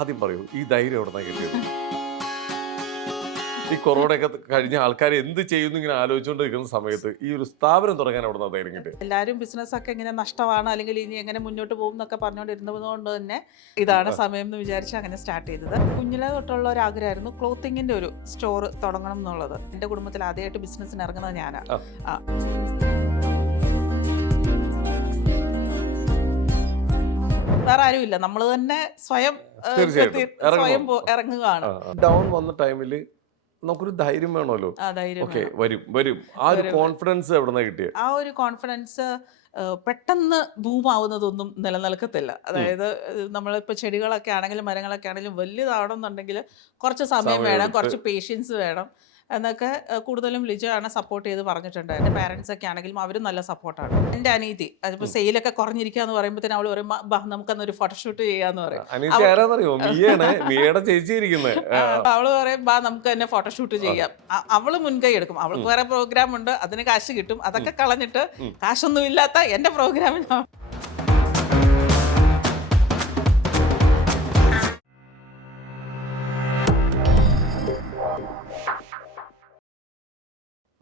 ആദ്യം പറയൂ, ഈ ധൈര്യം എവിടുന്നാ കിട്ടിയത്? ഈ കൊറോണയൊക്കെ കഴിഞ്ഞ ആൾക്കാർ എന്ത് ചെയ്യുന്നു ഇങ്ങനെ ആലോചിച്ചുകൊണ്ടിരിക്കുന്ന സമയത്ത് ഈ ഒരു സ്ഥാപനം തുടങ്ങാൻ എവിടുന്നാ ധൈര്യം കിട്ടിയത്? എല്ലാവരും ബിസിനസ്സൊക്കെ ഇങ്ങനെ നഷ്ടമാണ് അല്ലെങ്കിൽ ഇനി എങ്ങനെ മുന്നോട്ട് പോകും എന്നൊക്കെ പറഞ്ഞുകൊണ്ടിരുന്നതുകൊണ്ട് തന്നെ ഇതാണ് സമയം എന്ന് വിചാരിച്ച് അങ്ങനെ സ്റ്റാർട്ട് ചെയ്തത്. കുഞ്ഞിലെ തൊട്ടുള്ള ഒരു ആഗ്രഹമായിരുന്നു ക്ലോത്തിങ്ങിൻ്റെ ഒരു സ്റ്റോർ തുടങ്ങണം എന്നുള്ളത്. എൻ്റെ കുടുംബത്തിൽ ആദ്യമായിട്ട് ബിസിനസ്സിന് ഇറങ്ങുന്നത് ഞാനാണ്. ആ. വേറെ ആരുമില്ല, നമ്മൾ തന്നെ സ്വയം തീർച്ചയായിട്ടും സ്വയം ഇറങ്ങണം. ഇറങ്ങുകയാണ്. ഡൗൺ വന്ന ടൈമിൽ നമുക്കൊരു ധൈര്യം വേണമല്ലോ. ആ ധൈര്യം ഓക്കെ, വേണം. വരും വരും. ആ ഒരു വരും. കോൺഫിഡൻസ് എവിടുന്നാ കിട്ടിയത്? ആ ഒരു കോൺഫിഡൻസ് പെട്ടെന്ന് ബൂമാവുന്നതൊന്നും നിലനിൽക്കത്തില്ല. അതായത് നമ്മളിപ്പോൾ ചെടികളൊക്കെ ആണെങ്കിലും മരങ്ങളൊക്കെ ആണെങ്കിലും വലുതാവണമെന്നുണ്ടെങ്കിൽ കുറച്ച് സമയം വേണം, സമയമെടുത്ത്. കുറച്ച് പേഷ്യൻസ് വേണം എന്നൊക്കെ കൂടുതലും ലിജോ ആണ് സപ്പോർട്ട് ചെയ്ത് പറഞ്ഞിട്ടുണ്ട്. എൻ്റെ പാരൻസ് ഒക്കെ ആണെങ്കിലും അവരും നല്ല സപ്പോർട്ടാണ്. എൻ്റെ അനീതി അതിപ്പോൾ സെയിലൊക്കെ കുറഞ്ഞിരിക്കുക എന്ന് പറയുമ്പോഴത്തേനും അവൾ പറയും, ബാ നമുക്കൊന്നൊരു ഫോട്ടോഷൂട്ട് ചെയ്യാന്ന് പറയും. അനീറ്റ ആരാന്നറിയോ? മിയാണ്, മിയയുടെ ചേച്ചി ഇരിക്കുന്നത്. അവള് പറയും, ബാ നമുക്ക് തന്നെ ഫോട്ടോഷൂട്ട് ചെയ്യാം. അവള് മുൻകൈ എടുക്കും. അവൾക്ക് വേറെ പ്രോഗ്രാം ഉണ്ട്, അതിന് കാശ് കിട്ടും. അതൊക്കെ കളഞ്ഞിട്ട് കാശൊന്നും ഇല്ലാത്ത എൻ്റെ പ്രോഗ്രാമിന്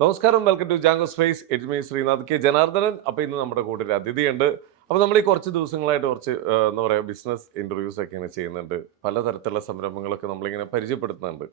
നമസ്കാരം, welcome to Django space. It's me Sreenath K Janardhanan. അപ്പോൾ ഇന്ന് നമ്മുടെ കൂടെ ഒരു അതിഥിയുണ്ട്. അപ്പോൾ നമ്മൾ ഈ കുറച്ച് ദിവസങ്ങളായിട്ട് കുറച്ച് എന്താ പറയുക, ബിസിനസ് ഇൻ്റർവ്യൂസ് ഒക്കെ ഇങ്ങനെ ചെയ്യുന്നുണ്ട്. പലതരത്തിലുള്ള സംരംഭങ്ങളൊക്കെ നമ്മളിങ്ങനെ പരിചയപ്പെടുത്തുന്നുണ്ട്.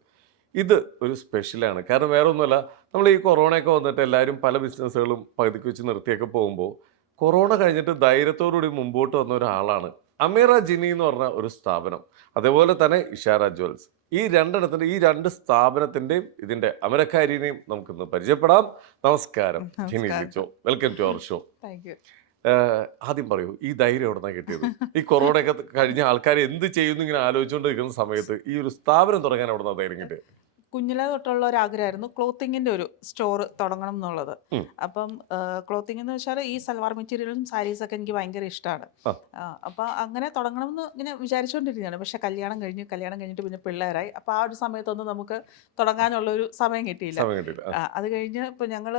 ഇത് ഒരു സ്പെഷ്യലാണ്. കാരണം വേറെ ഒന്നുമല്ല, നമ്മൾ ഈ കൊറോണയൊക്കെ വന്നിട്ട് എല്ലാവരും പല ബിസിനസ്സുകളും പകുതിക്ക് വെച്ച് നിർത്തിയൊക്കെ പോകുമ്പോൾ കൊറോണ കഴിഞ്ഞിട്ട് ധൈര്യത്തോടുകൂടി മുമ്പോട്ട് വന്ന ഒരാളാണ് അമീറ ജിനി എന്ന് പറഞ്ഞ ഒരു സ്ഥാപനം. അതേപോലെ തന്നെ ഇഷാര ജ്വൽസ്. ഈ രണ്ടെണ്ണത്തിൻ്റെ, ഈ രണ്ട് സ്ഥാപനത്തിൻ്റെയും ഇതിൻ്റെ അമരക്കാരിനെയും നമുക്കിന്ന് പരിചയപ്പെടാം. നമസ്കാരം Jini Lijo, welcome to our show. Thank you. ആദ്യം പറയൂ, ഈ ധൈര്യം എവിടുന്നാ കിട്ടിയത്? ഈ കൊറോണയൊക്കെ കഴിഞ്ഞ ആൾക്കാർ എന്ത് ചെയ്യുന്നു ഇങ്ങനെ ആലോചിച്ചുകൊണ്ടിരിക്കുന്ന സമയത്ത് ഈ ഒരു സ്ഥാപനം തുടങ്ങാൻ എവിടുന്നാ ധൈര്യം കിട്ടിയത്? കുഞ്ഞിലെ തൊട്ടുള്ള ഒരു ആഗ്രഹമായിരുന്നു ക്ലോത്തിങ്ങിൻ്റെ ഒരു സ്റ്റോർ തുടങ്ങണം എന്നുള്ളത്. അപ്പം ക്ലോത്തിങ് എന്ന് വെച്ചാൽ ഈ സൽവാർ മെറ്റീരിയലും സാരീസൊക്കെ എനിക്ക് ഭയങ്കര ഇഷ്ടമാണ്. അപ്പോൾ അങ്ങനെ തുടങ്ങണം എന്ന് ഇങ്ങനെ വിചാരിച്ചുകൊണ്ടിരിക്കുകയാണ്. പക്ഷേ കല്യാണം കഴിഞ്ഞിട്ട് പിന്നെ പിള്ളേരായി. അപ്പോൾ ആ ഒരു സമയത്തൊന്നും നമുക്ക് തുടങ്ങാനുള്ള ഒരു സമയം കിട്ടിയില്ല. അത് കഴിഞ്ഞ് ഇപ്പോൾ ഞങ്ങൾ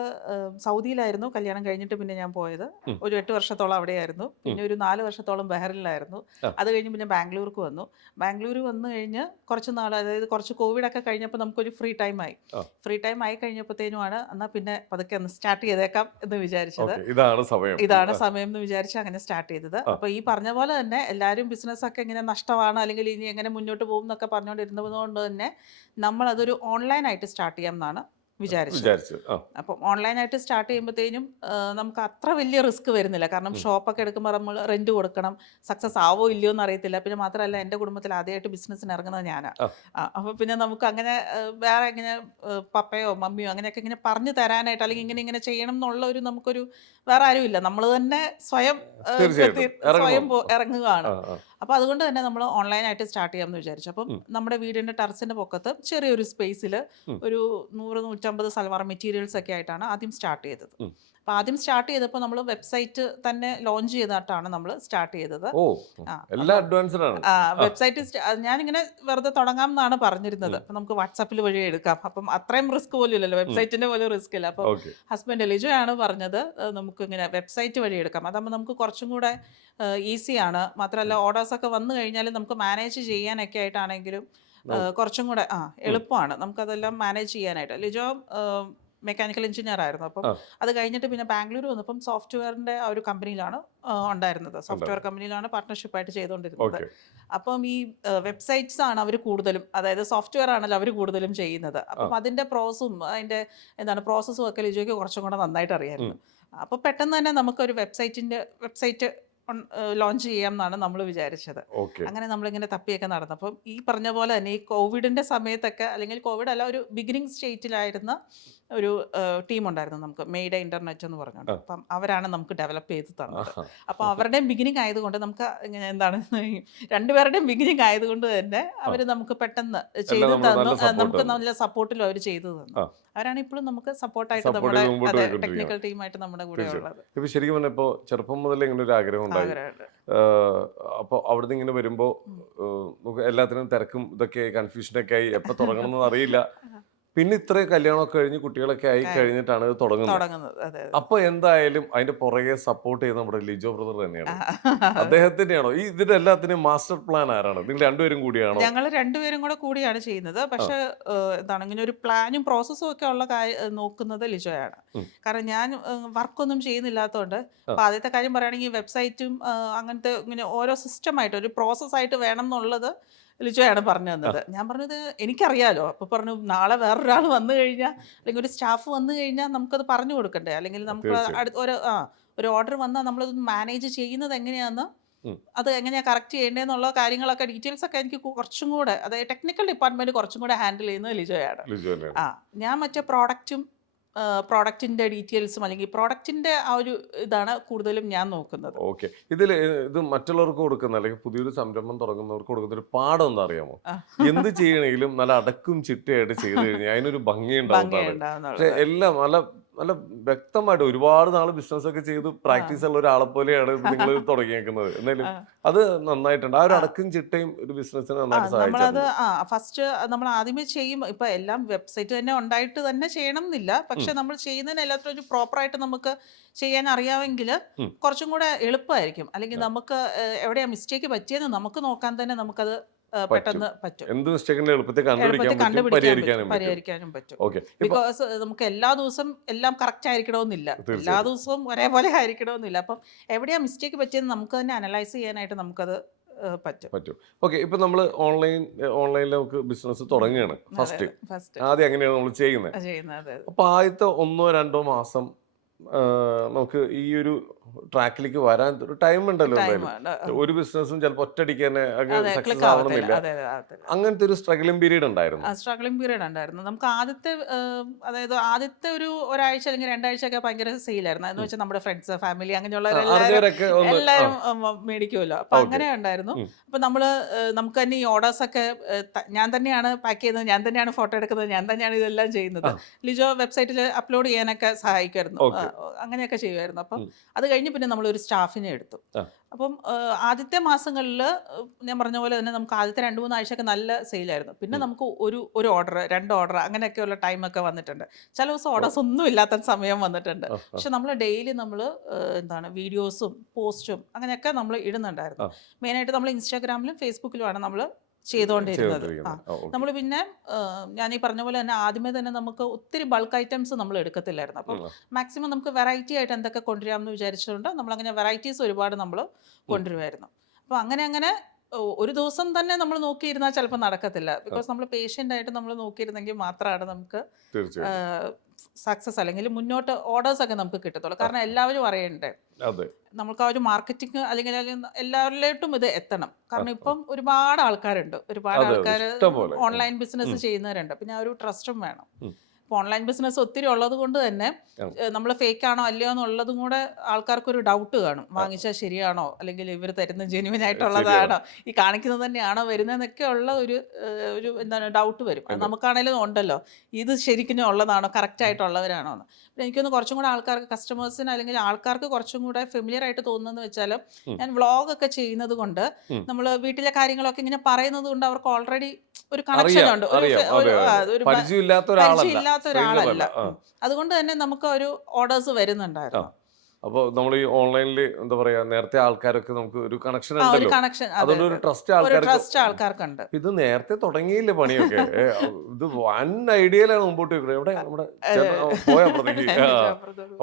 സൗദിയിലായിരുന്നു കല്യാണം കഴിഞ്ഞിട്ട് പിന്നെ ഞാൻ പോയത്. ഒരു 8 വർഷത്തോളം അവിടെയായിരുന്നു. പിന്നെ ഒരു 4 വർഷത്തോളം ബഹറിനിലായിരുന്നു. അത് കഴിഞ്ഞ് പിന്നെ ബാംഗ്ലൂർക്ക് വന്നു. ബാംഗ്ലൂർ വന്നു കഴിഞ്ഞ് കുറച്ച് നാൾ, അതായത് കുറച്ച് കോവിഡൊക്കെ കഴിഞ്ഞപ്പോൾ നമുക്കൊരു ഫ്രീ ടൈം ആയി കഴിഞ്ഞപ്പോഴത്തേനുമാണ് എന്നാൽ പിന്നെ പതുക്കെ ഒന്ന് സ്റ്റാർട്ട് ചെയ്തേക്കാം എന്ന് വിചാരിച്ചത്. ഇതാണ് സമയം എന്ന് വിചാരിച്ച് അങ്ങനെ സ്റ്റാർട്ട് ചെയ്തത്. അപ്പോൾ ഈ പറഞ്ഞ പോലെ തന്നെ എല്ലാവരും ബിസിനസ്സൊക്കെ ഇങ്ങനെ നഷ്ടമാണ് അല്ലെങ്കിൽ ഇനി എങ്ങനെ മുന്നോട്ട് പോകും എന്നൊക്കെ പറഞ്ഞുകൊണ്ടിരുന്നതുകൊണ്ട് തന്നെ നമ്മളതൊരു ഓൺലൈനായിട്ട് സ്റ്റാർട്ട് ചെയ്യാം എന്നാണ് വിചാരിച്ചു. അപ്പം ഓൺലൈനായിട്ട് സ്റ്റാർട്ട് ചെയ്യുമ്പോഴത്തേനും നമുക്ക് അത്ര വലിയ റിസ്ക് വരുന്നില്ല. കാരണം ഷോപ്പൊക്കെ എടുക്കുമ്പോൾ നമ്മൾ റെന്റ് കൊടുക്കണം, സക്സസ് ആവോ ഇല്ലയോ എന്ന് അറിയത്തില്ല. പിന്നെ മാത്രമല്ല എൻ്റെ കുടുംബത്തിൽ ആദ്യമായിട്ട് ബിസിനസ്സിന് ഇറങ്ങുന്നത് ഞാനാണ്. അപ്പോൾ പിന്നെ നമുക്ക് അങ്ങനെ വേറെ ഇങ്ങനെ പപ്പയോ മമ്മിയോ അങ്ങനെയൊക്കെ ഇങ്ങനെ പറഞ്ഞു തരാനായിട്ട് അല്ലെങ്കിൽ ഇങ്ങനെ ചെയ്യണം എന്നുള്ള ഒരു നമുക്കൊരു വേറെ ആരുമില്ല. നമ്മൾ തന്നെ സ്വയം ഇറങ്ങുകയാണ്. അപ്പോൾ അതുകൊണ്ട് തന്നെ നമ്മൾ ഓൺലൈനായിട്ട് സ്റ്റാർട്ട് ചെയ്യാമെന്ന് വിചാരിച്ചു. അപ്പം നമ്മുടെ വീടിൻ്റെ ടെറസിൻ്റെ പൊക്കത്ത് ചെറിയൊരു സ്പേസിൽ ഒരു 100-150 സൽവാർ മെറ്റീരിയൽസ് ഒക്കെ ആയിട്ടാണ് ആദ്യം സ്റ്റാർട്ട് ചെയ്തത്. അപ്പോൾ ആദ്യം സ്റ്റാർട്ട് ചെയ്തപ്പോൾ നമ്മൾ വെബ്സൈറ്റ് തന്നെ ലോഞ്ച് ചെയ്തിട്ടാണ് നമ്മൾ സ്റ്റാർട്ട് ചെയ്തത്. വെബ്സൈറ്റ് ഞാനിങ്ങനെ വെറുതെ തുടങ്ങാം എന്നാണ് പറഞ്ഞിരുന്നത്. അപ്പം നമുക്ക് വാട്സാപ്പിൽ വഴി എടുക്കാം. അപ്പം അത്രയും റിസ്ക് പോലും ഇല്ലല്ലോ, വെബ്സൈറ്റിൻ്റെ പോലും റിസ്ക് ഇല്ല. അപ്പോൾ ഹസ്ബൻഡ് ലിജോ ആണ് പറഞ്ഞത് നമുക്ക് ഇങ്ങനെ വെബ്സൈറ്റ് വഴി എടുക്കാം. അതാകുമ്പോൾ നമുക്ക് കുറച്ചും കൂടെ ഈസിയാണ്. മാത്രമല്ല ഓർഡേഴ്സൊക്കെ വന്നു കഴിഞ്ഞാൽ നമുക്ക് മാനേജ് ചെയ്യാനൊക്കെ ആയിട്ടാണെങ്കിലും കുറച്ചും കൂടെ എളുപ്പമാണ് നമുക്കതെല്ലാം മാനേജ് ചെയ്യാനായിട്ട്. ലിജോ മെക്കാനിക്കൽ എഞ്ചിനീയർ ആയിരുന്നു. അപ്പം അത് കഴിഞ്ഞിട്ട് പിന്നെ ബാംഗ്ലൂർ വന്നപ്പം സോഫ്റ്റ്വെയറിൻ്റെ ആ ഒരു കമ്പനിയിലാണ് ഉണ്ടായിരുന്നത്. സോഫ്റ്റ്വെയർ കമ്പനിയിലാണ് പാർട്ട്ണർഷിപ്പായിട്ട് ചെയ്തുകൊണ്ടിരുന്നത്. അപ്പം ഈ വെബ്സൈറ്റ്സ് ആണ് അവർ കൂടുതലും, അതായത് സോഫ്റ്റ്വെയർ ആണല്ലോ അവർ കൂടുതലും ചെയ്യുന്നത്. അപ്പം അതിൻ്റെ അതിൻ്റെ പ്രോസസ്സും ഒക്കെ ലിജോയ്ക്ക് കുറച്ചും കൂടെ നന്നായിട്ട് അറിയായിരുന്നു. അപ്പോൾ പെട്ടെന്ന് തന്നെ നമുക്കൊരു വെബ്സൈറ്റ് ലോഞ്ച് ചെയ്യാം എന്നാണ് നമ്മൾ വിചാരിച്ചത്. അങ്ങനെ നമ്മളിങ്ങനെ തപ്പിയൊക്കെ നടന്നു. അപ്പം ഈ പറഞ്ഞ പോലെ തന്നെ ഈ കോവിഡിൻ്റെ സമയത്തൊക്കെ, അല്ലെങ്കിൽ കോവിഡ് അല്ല, ഒരു ബിഗിനിങ് സ്റ്റേറ്റിലായിരുന്ന ഒരു ടീം ഉണ്ടായിരുന്നു നമുക്ക്, മെയ്ഡ ഇൻ്റർനെറ്റ് എന്ന് പറഞ്ഞുകൊണ്ട്. അപ്പം അവരാണ് നമുക്ക് ഡെവലപ്പ് ചെയ്ത് തന്നത്. അപ്പോൾ അവരുടെയും ബിഗിനിങ് ആയതുകൊണ്ട് നമുക്ക് ഇങ്ങനെ രണ്ടുപേരുടെയും ബിഗിനിങ് ആയതുകൊണ്ട് തന്നെ അവർ നമുക്ക് പെട്ടെന്ന് ചെയ്ത് തന്നു. നമുക്ക് നല്ല സപ്പോർട്ടിലും അവർ ചെയ്തു തന്നു. അവരാണ് ഇപ്പോഴും നമുക്ക് സപ്പോർട്ടായിട്ട് നമ്മുടെ ടെക്നിക്കൽ ടീമായിട്ട് നമ്മുടെ കൂടെ ഉള്ളത്. ഇപ്പൊ ശരിക്കും പറഞ്ഞാൽ ഇപ്പോൾ ചെറുപ്പം മുതലേ ഇങ്ങനെ ഒരു ആഗ്രഹം ഉണ്ടായി. അപ്പോൾ അവിടുന്ന് ഇങ്ങനെ വരുമ്പോൾ എല്ലാത്തിനും തിരക്കും ഇതൊക്കെ കൺഫ്യൂഷനൊക്കെ ആയി, എപ്പോൾ തുടങ്ങണമെന്ന് അറിയില്ല. പിന്നെ ഇത്രയും കല്യാണമൊക്കെ കഴിഞ്ഞ് കുട്ടികളൊക്കെ ആയി കഴിഞ്ഞിട്ടാണ് ഇത് തുടങ്ങുന്നത്. തുടങ്ങുന്നത്. അതെ, അതെ. അപ്പൊ എന്തായാലും അതിന്റെ പുറകെ സപ്പോർട്ട് ചെയ്യുന്ന നമ്മുടെ ലിജോ ബ്രദർ തന്നെയാണ്. അതെ. അദ്ദേഹത്തിന്റെയാണോ ഈ ഇതിന്റെ എല്ലാത്തിനും മാസ്റ്റർ പ്ലാൻ ആരാണ്? നിങ്ങൾ രണ്ടുപേരും കൂടിയാണോ? ഞങ്ങള് 2 പേരും കൂടെ കൂടിയാണ് ചെയ്യുന്നത്. ആ. പക്ഷേ എന്താണ് ഇങ്ങനെ ഒരു പ്ലാനും പ്രോസസ്സും ഒക്കെ ഉള്ള നോക്കുന്നത് ലിജോയാണ്. ഉം. കാരണം ഞാൻ വർക്കൊന്നും ചെയ്യുന്നില്ലാത്തതുകൊണ്ട് ആ. അപ്പോൾ ആദ്യത്തെ കാര്യം പറയുകയാണെങ്കിൽ വെബ്സൈറ്റും അങ്ങനത്തെ ഇങ്ങനെ ഓരോ സിസ്റ്റമായിട്ട് ഒരു പ്രോസസ്സായിട്ട് വേണം എന്നുള്ളത് ലിജോയാണ് പറഞ്ഞു ആ. തന്നത്. ഞാൻ പറഞ്ഞത് എനിക്കറിയാലോ. അപ്പോൾ പറഞ്ഞു നാളെ വേറൊരാൾ വന്നു കഴിഞ്ഞാൽ അല്ലെങ്കിൽ ഒരു സ്റ്റാഫ് വന്നു കഴിഞ്ഞാൽ നമുക്കത് പറഞ്ഞു കൊടുക്കണ്ടേ? അല്ലെങ്കിൽ നമുക്ക് തീർച്ചയായും. ഒരു ഓർഡർ വന്നാൽ നമ്മളത് മാനേജ് ചെയ്യുന്നത് എങ്ങനെയാണെന്ന് ഉം. അത് എങ്ങനെയാണ് കറക്റ്റ് ചെയ്യേണ്ടതെന്നുള്ള കാര്യങ്ങളൊക്കെ ഡീറ്റെയിൽസ് ഒക്കെ എനിക്ക് കുറച്ചും കൂടെ അതായത് ടെക്നിക്കൽ ഡിപ്പാർട്ട്മെന്റ് കുറച്ചും കൂടെ ഹാൻഡിൽ ചെയ്യുന്നത് ലിജോയാണ്. ലിജോ തന്നെയാണ്. ആ ഞാൻ മറ്റേ പ്രോഡക്റ്റിന്റെ ഡീറ്റെയിൽസും അല്ലെങ്കിൽ പ്രോഡക്റ്റിന്റെ ആ ഒരു ഇതാണ് കൂടുതലും ഞാൻ നോക്കുന്നത്. ഓക്കെ. ഇത് മറ്റുള്ളവർക്ക് കൊടുക്കുന്ന അല്ലെങ്കിൽ പുതിയൊരു സംരംഭം തുടങ്ങുന്നവർക്ക് കൊടുക്കുന്ന ഒരു പാഠം എന്താ അറിയാമോ? ആ. എന്ത് ചെയ്യണമെങ്കിലും നല്ല അടക്കും ചിട്ടയായിട്ട് ചെയ്തു കഴിഞ്ഞാൽ അതിനൊരു ഭംഗിയുണ്ടാവുന്നതാണ്. പക്ഷെ ഭംഗിയുണ്ടാവുന്നുള്ളത്. എല്ലാം നല്ല നല്ല വ്യക്തമായിട്ട് ഒരുപാട് നാള് ബിസിനസ് ഒക്കെ ചെയ്ത് പ്രാക്ടീസ് ഉള്ള ഒരാളെ പോലെയാണ് നിങ്ങൾ തുടങ്ങിയേക്കുന്നത്. എന്നാലും ആ. അത് നന്നായിട്ടുണ്ട്. ആ ഒരു ആ. അടക്കും ചിട്ടയും ഒരു ബിസിനസ്സിന് ആ നന്നായിട്ട് നമ്മളത് സഹായിച്ചിട്ടുണ്ട്. ഫസ്റ്റ് നമ്മൾ ആദ്യമേ ചെയ്യും. ഇപ്പൊ എല്ലാം വെബ്സൈറ്റ് തന്നെ ഉണ്ടായിട്ട് തന്നെ ചെയ്യണം എന്നില്ല. പക്ഷെ നമ്മൾ ചെയ്യുന്നതിന് എല്ലാത്തിനും ഒരു പ്രോപ്പറായിട്ട് നമുക്ക് ചെയ്യാൻ അറിയാമെങ്കിൽ ഉം. കുറച്ചും കൂടെ എളുപ്പമായിരിക്കും. അല്ലെങ്കിൽ ആ. നമുക്ക് എവിടെയാ മിസ്റ്റേക്ക് പറ്റിയെന്ന് നമുക്ക് നോക്കാൻ തന്നെ നമുക്കത് പറ്റും. പെട്ടെന്ന് പറ്റും. എന്ത് മിസ്റ്റേക്കിനെ എളുപ്പത്തിൽ എളുപ്പത്തിൽ കണ്ടുപിടിക്കാൻ പറ്റും, കണ്ടുപിടിക്കാൻ പറ്റും, പരിഹരിക്കാനും പറ്റും. പരിഹരിക്കാനും പറ്റും. ഓക്കെ. ഇപ്പൊ ബിക്കോസ് നമുക്ക് എല്ലാ ദിവസവും എല്ലാം കറക്റ്റ് ആയിരിക്കണമെന്നില്ല. എല്ലാ തീർച്ചയായിട്ടും ദിവസവും ഒരേപോലെ ആയിരിക്കണമെന്നില്ല. അപ്പം എവിടെയാ മിസ്റ്റേക്ക് പറ്റിയെന്ന് നമുക്ക് തന്നെ അനലൈസ് ചെയ്യാനായിട്ട് നമുക്കത് പറ്റും. പറ്റും. ഓക്കെ. ഇപ്പൊ നമ്മള് ഓൺലൈനിൽ നമുക്ക് ബിസിനസ് തുടങ്ങുകയാണ് ഫസ്റ്റ്. ഫസ്റ്റ് ആദ്യം അങ്ങനെയാണ് നമ്മൾ ചെയ്യുന്നത്. ചെയ്യുന്നത്. അതെ, അതെ. അപ്പൊ ആദ്യത്തെ 1-2 മാസം നമുക്ക് ഈ ഒരു ട്രാക്കിലേക്ക് വരാൻ ഒരു ടൈം ഉണ്ടല്ലോ എന്തായാലും. ടൈമാണ്. ഒരു ബിസിനസ്സും ചിലപ്പോൾ ഒറ്റയടിക്ക് തന്നെ അതെ, സക്സസ് ക്ലിക്ക് ആവത്തില്ല. ആവണമെന്നില്ല. അതെ, അതെ, ആവത്തില്ല. അങ്ങനത്തെ ഒരു സ്ട്രഗ്ലിംഗ് പീരീഡ് ഉണ്ടായിരുന്നു. സ്ട്രഗ്ലിംഗ് പീരീഡ് ഉണ്ടായിരുന്നു. നമുക്ക് അതായത് ആദ്യത്തെ ഒരാഴ്ച അല്ലെങ്കിൽ 2 ആഴ്ചയൊക്കെ ഭയങ്കര സെയിലായിരുന്നു. എന്ന് വെച്ചാൽ നമ്മുടെ ഫ്രണ്ട്സ്, ഫാമിലി അങ്ങനെയുള്ളവരെല്ലാവരും അറിഞ്ഞവരൊക്കെ ഒന്ന് എല്ലാവരും മേടിക്കുമല്ലോ. അപ്പം ഓക്കെ. അങ്ങനെ ഉണ്ടായിരുന്നു. അപ്പം നമുക്ക് തന്നെ ഈ ഓർഡേഴ്സൊക്കെ ഞാൻ തന്നെയാണ് പാക്ക് ചെയ്യുന്നത്, ഞാൻ തന്നെയാണ് ഫോട്ടോ എടുക്കുന്നത്, ഞാൻ തന്നെയാണ് ഇതെല്ലാം ചെയ്യുന്നത്. ലിജോ വെബ്സൈറ്റിൽ അപ്ലോഡ് ചെയ്യാനൊക്കെ സഹായിക്കുമായിരുന്നു. ഓക്കെ. അങ്ങനെയൊക്കെ ചെയ്യുമായിരുന്നു. അപ്പം ഉം. അത് കഴിഞ്ഞ് പിന്നെ നമ്മളൊരു സ്റ്റാഫിനെ എടുത്തു. ആ. അപ്പം ആദ്യത്തെ മാസങ്ങളിൽ ഞാൻ പറഞ്ഞ പോലെ തന്നെ നമുക്ക് ആദ്യത്തെ 2-3 ആഴ്ചയൊക്കെ നല്ല സെയിലായിരുന്നു. പിന്നെ ഉം. നമുക്ക് ഒരു ഓർഡർ 2 ഓർഡർ അങ്ങനെയൊക്കെയുള്ള ടൈമൊക്കെ വന്നിട്ടുണ്ട്. ചില ദിവസം ഓ. ഓർഡേഴ്സ് ഒന്നും ഇല്ലാത്ത സമയം വന്നിട്ടുണ്ട്. ആ. ആ. പക്ഷെ നമ്മൾ ഡെയിലി എന്താണ് വീഡിയോസും പോസ്റ്റും അങ്ങനെയൊക്കെ നമ്മൾ ഇടുന്നുണ്ടായിരുന്നു. ആ. മെയിനായിട്ട് നമ്മൾ ഇൻസ്റ്റാഗ്രാമിലും ഫേസ്ബുക്കിലുമാണ് നമ്മൾ ചെയ്തുകൊണ്ടിരുന്നത്. ആ ചെയ്തുകൊണ്ടിരിക്കുന്നത്. ഓക്കെ. നമ്മൾ പിന്നെ ഞാൻ ഈ പറഞ്ഞ പോലെ തന്നെ ആദ്യമേ തന്നെ നമുക്ക് ഒത്തിരി ബൾക്ക് ഐറ്റംസ് നമ്മൾ എടുക്കത്തില്ലായിരുന്നു. അപ്പം ഉം. മാക്സിമം നമുക്ക് വെറൈറ്റി ആയിട്ട് എന്തൊക്കെ കൊണ്ടുവരാമെന്ന് വിചാരിച്ചുകൊണ്ട് നമ്മളങ്ങനെ വെറൈറ്റീസ് ഒരുപാട് നമ്മൾ ഉം. കൊണ്ടുവരുമായിരുന്നു. അപ്പോൾ അങ്ങനെ ഒരു ദിവസം തന്നെ നമ്മൾ നോക്കിയിരുന്നാൽ ചിലപ്പോൾ നടക്കത്തില്ല. ആ. ബിക്കോസ് നമ്മൾ പേഷ്യൻ്റ് ആയിട്ട് നമ്മൾ നോക്കിയിരുന്നെങ്കിൽ മാത്രമാണ് നമുക്ക് തീർച്ചയായിട്ടും. സക്സസ് അല്ലെങ്കിൽ മുന്നോട്ട് ഓർഡേഴ്സ് ഒക്കെ നമുക്ക് കിട്ടത്തുള്ളൂ. ആ. കാരണം എല്ലാവരും അറിയണ്ടേ, അതെ. നമുക്ക് നമുക്ക് ആ ഒരു മാർക്കറ്റിംഗ് അല്ലെങ്കിൽ എല്ലാവരിലോട്ടും ഇത് എത്തണം. ആ. കാരണം ആ. ഇപ്പം ഒരുപാട് ആൾക്കാരുണ്ട്, ഒരുപാട് അതെ. അതെ. ആൾക്കാർ ഇഷ്ടം പോലെ. ഓൺലൈൻ ബിസിനസ് ഉം. ചെയ്യുന്നവരുണ്ട്. പിന്നെ ആ ഒരു ട്രസ്റ്റും വേണം. ഉം. ഇപ്പോൾ ഓൺലൈൻ ബിസിനസ് ഒത്തിരി ഉള്ളത് കൊണ്ട് തന്നെ ആ. നമ്മൾ ഫേക്ക് ആണോ അല്ലയോ എന്നുള്ളതും കൂടെ ആൾക്കാർക്കൊരു ഡൗട്ട് കാണും. ആ. വാങ്ങിച്ചാൽ ശരിയാണോ, അല്ലെങ്കിൽ ഇവർ തരുന്നത് ജെന്യുവൻ ശരിയാണ്. ആയിട്ടുള്ളതാണോ, ഈ കാണിക്കുന്നത് തന്നെയാണോ വരുന്നതെന്നൊക്കെ ഉള്ള ഒരു എന്താണ് ഡൗട്ട് വരും. അത് ഉണ്ട്. നമുക്കാണേലും ഉണ്ടല്ലോ, ഇത് ശരിക്കും ഉള്ളതാണോ, കറക്റ്റ് ആയിട്ടുള്ളവരാണോ എന്ന്. പിന്നെ എനിക്കൊന്ന് കുറച്ചും കൂടെ ആൾക്കാർക്ക് കസ്റ്റമേഴ്സിന് അല്ലെങ്കിൽ ആൾക്കാർക്ക് കുറച്ചും കൂടെ ഫെമിലിയർ ആയിട്ട് തോന്നുന്നതെന്ന് വെച്ചാൽ ഉം. ഞാൻ വ്ളോഗൊക്കെ ചെയ്യുന്നത് കൊണ്ട് ഉം. നമ്മൾ വീട്ടിലെ കാര്യങ്ങളൊക്കെ ഇങ്ങനെ പറയുന്നത് കൊണ്ട് അവർക്ക് ഓൾറെഡി ഒരു കണക്ഷൻ അറിയാം. ഉണ്ട്. അറിയാം. അതെ. അതെ. ഒരു പരിചയമില്ലാത്ത ഒരാളല്ല. പരിചയമില്ലാത്ത സ്ട്രേഞ്ചർ ഒരാളല്ല. അല്ല. ആ. അതുകൊണ്ട് തന്നെ നമുക്ക് ഒരു ഓർഡേഴ്സ് ആ. വരുന്നുണ്ടായിരുന്നു. അപ്പോൾ നമ്മൾ ഈ ഓൺലൈനിൽ എന്താ പറയാ നേരത്തെ ആൾക്കാരൊക്കെ നമുക്ക് ഒരു കണക്ഷൻ ഒരു ഉണ്ടല്ലോ. കണക്ഷൻ. അതെ, അതുകൊണ്ട് ഒരു അതെ. ട്രസ്റ്റ് ഒരു ആൾക്കാർക്ക് ട്രസ്റ്റ് ആൾക്കാർക്കുണ്ട്. ഇത് നേരത്തെ തുടങ്ങിയില്ലേ പണിയൊക്കെ. ഇത് വൻ ഐഡിയയിലാണ് മുമ്പോട്ട് വെക്കുന്നത്. എവിടെ നമ്മുടെ പോയ അപ്പുറത്തേക്ക്.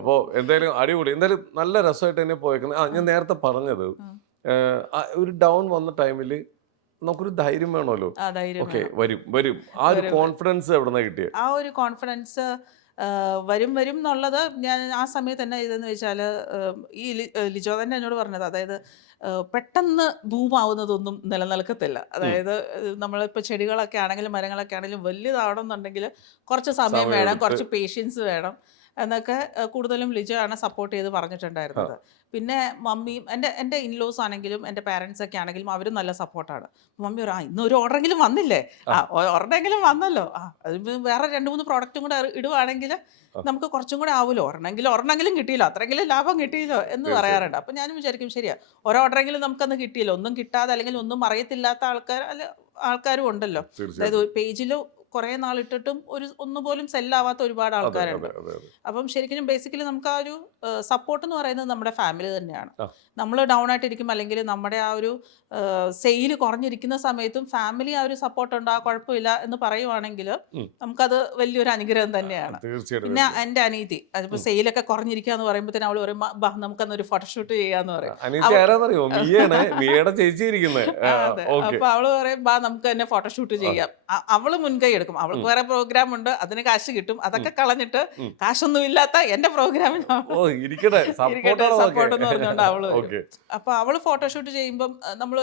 അപ്പോ എന്തായാലും അടിപൊളി. എന്തായാലും നല്ല രസമായിട്ട് തന്നെ പോയേക്കുന്നത്. ഞാൻ നേരത്തെ പറഞ്ഞത് ഒരു ഡൗൺ വന്ന ടൈമിൽ നമുക്കൊരു ധൈര്യം വേണമല്ലോ. ധൈര്യം ഓക്കെ, വേണം. വരും. ആ ഒരു വരും. കോൺഫിഡൻസ് എവിടെന്നാ കിട്ടിയത്? ആ ഒരു കോൺഫിഡൻസ് വരും എന്നുള്ളത് ഞാൻ ആ സമയത്ത് തന്നെ ഇതെന്ന് വെച്ചാൽ ഈ ലിജോ തന്നെ എന്നോട് പറഞ്ഞത്, അതായത് പെട്ടെന്ന് ബൂമാവുന്നതൊന്നും നിലനിൽക്കത്തില്ല. അതായത് നമ്മളിപ്പോൾ ചെടികളൊക്കെ ആണെങ്കിലും മരങ്ങളൊക്കെ ആണെങ്കിലും വലുതാവണമെന്നുണ്ടെങ്കിൽ കുറച്ച് സമയം വേണം, സമയമെടുത്ത് കുറച്ച് പേഷ്യൻസ് വേണം എന്നൊക്കെ കൂടുതലും ലിജോ ആണ് സപ്പോർട്ട് ചെയ്ത് ആ. പറഞ്ഞിട്ടുണ്ടായിരുന്നത്. പിന്നെ മമ്മിയും എൻ്റെ ഇൻലോസ് ആണെങ്കിലും എൻ്റെ പാരൻസ് ഒക്കെ ആണെങ്കിലും അവരും നല്ല സപ്പോർട്ടാണ്. മമ്മി പറയും, ഇന്നൊരു ഓർഡറെങ്കിലും വന്നില്ലേ, ആ. ഒരെണ്ണമെങ്കിലും വന്നല്ലോ, അതിപ്പോൾ വേറെ 2-3 പ്രോഡക്റ്റും കൂടെ ഇടുവാണെങ്കിൽ ആ. നമുക്ക് കുറച്ചും കൂടെ ആവുമല്ലോ, ഒരെണ്ണമെങ്കിലും കിട്ടിയല്ലോ, അത്രയെങ്കിലും ലാഭം കിട്ടിയല്ലോ എന്ന് തീർച്ചയായിട്ടും. പറയാറുണ്ട്. അപ്പം ഞാനും വിചാരിക്കും ശരിയാ, ഓർഡറെങ്കിലും നമുക്കന്ന് കിട്ടിയല്ലോ. ഒന്നും കിട്ടാതെ അല്ലെങ്കിൽ ഒന്നും അറിയത്തില്ലാത്ത ആൾക്കാരും ഉണ്ടല്ലോ. അതായത് തീർച്ചയായിട്ടും. പേജിൽ കുറേ നാളിട്ടിട്ടും ഒന്നുപോലും സെല്ലാവാത്ത ഒരുപാട് അതെ ആൾക്കാരുണ്ട്. അതെ അതെ അതെ അപ്പം ശരിക്കും ബേസിക്കലി നമുക്ക് ആ ഒരു സപ്പോർട്ട് എന്ന് പറയുന്നത് നമ്മുടെ ഫാമിലി തന്നെയാണ്. ആ നമ്മൾ ഡൗൺ ആയിട്ടിരിക്കും, അല്ലെങ്കിൽ നമ്മുടെ ആ ഒരു സെയിൽ കുറഞ്ഞിരിക്കുന്ന സമയത്തും ഫാമിലി ആ ഒരു സപ്പോർട്ട് ഉണ്ട്, ആ കുഴപ്പമില്ല എന്ന് പറയുവാണെങ്കിൽ ഉം. നമുക്കത് വലിയൊരു അനുഗ്രഹം ആ, തന്നെയാണ്. തീർച്ചയായിട്ടും പിന്നെ തീർച്ചയായിട്ടും എൻ്റെ അനീതി അതിപ്പോൾ ഉം. സെയിലൊക്കെ കുറഞ്ഞിരിക്കുക എന്ന് പറയുമ്പോഴത്തേനും അവൾ പറയും, ബാ നമുക്കന്നൊരു ഫോട്ടോഷൂട്ട് ചെയ്യാന്ന് പറയും. അനീറ്റ അവൾ ആരാന്നറിയോ? മിയയാണ്, മിയയുടെ ചേച്ചി ഇരിക്കുന്നത്. ആ, അതെ. ഓക്കെ. അപ്പൊ അവള് പറയും, ബാ നമുക്ക് തന്നെ ഫോട്ടോഷൂട്ട് ചെയ്യാം. അവള് മുൻകൈ എടുക്കും. അവൾക്ക് വേറെ പ്രോഗ്രാം ഉണ്ട്, അതിന് കാശ് കിട്ടും. അതൊക്കെ കളഞ്ഞിട്ട് കാശൊന്നും ഇല്ലാത്ത എന്റെ പ്രോഗ്രാമിന് ഓ ഇരിക്കട്ടെ, ഇരിക്കട്ടെ സപ്പോർട്ടാണ്. ഓക്കെ സപ്പോർട്ട് എന്ന് പറഞ്ഞുകൊണ്ട് അവള് വരും. ഓക്കെ. അപ്പൊ അവള് ഫോട്ടോഷൂട്ട് ചെയ്യുമ്പം നമ്മൾ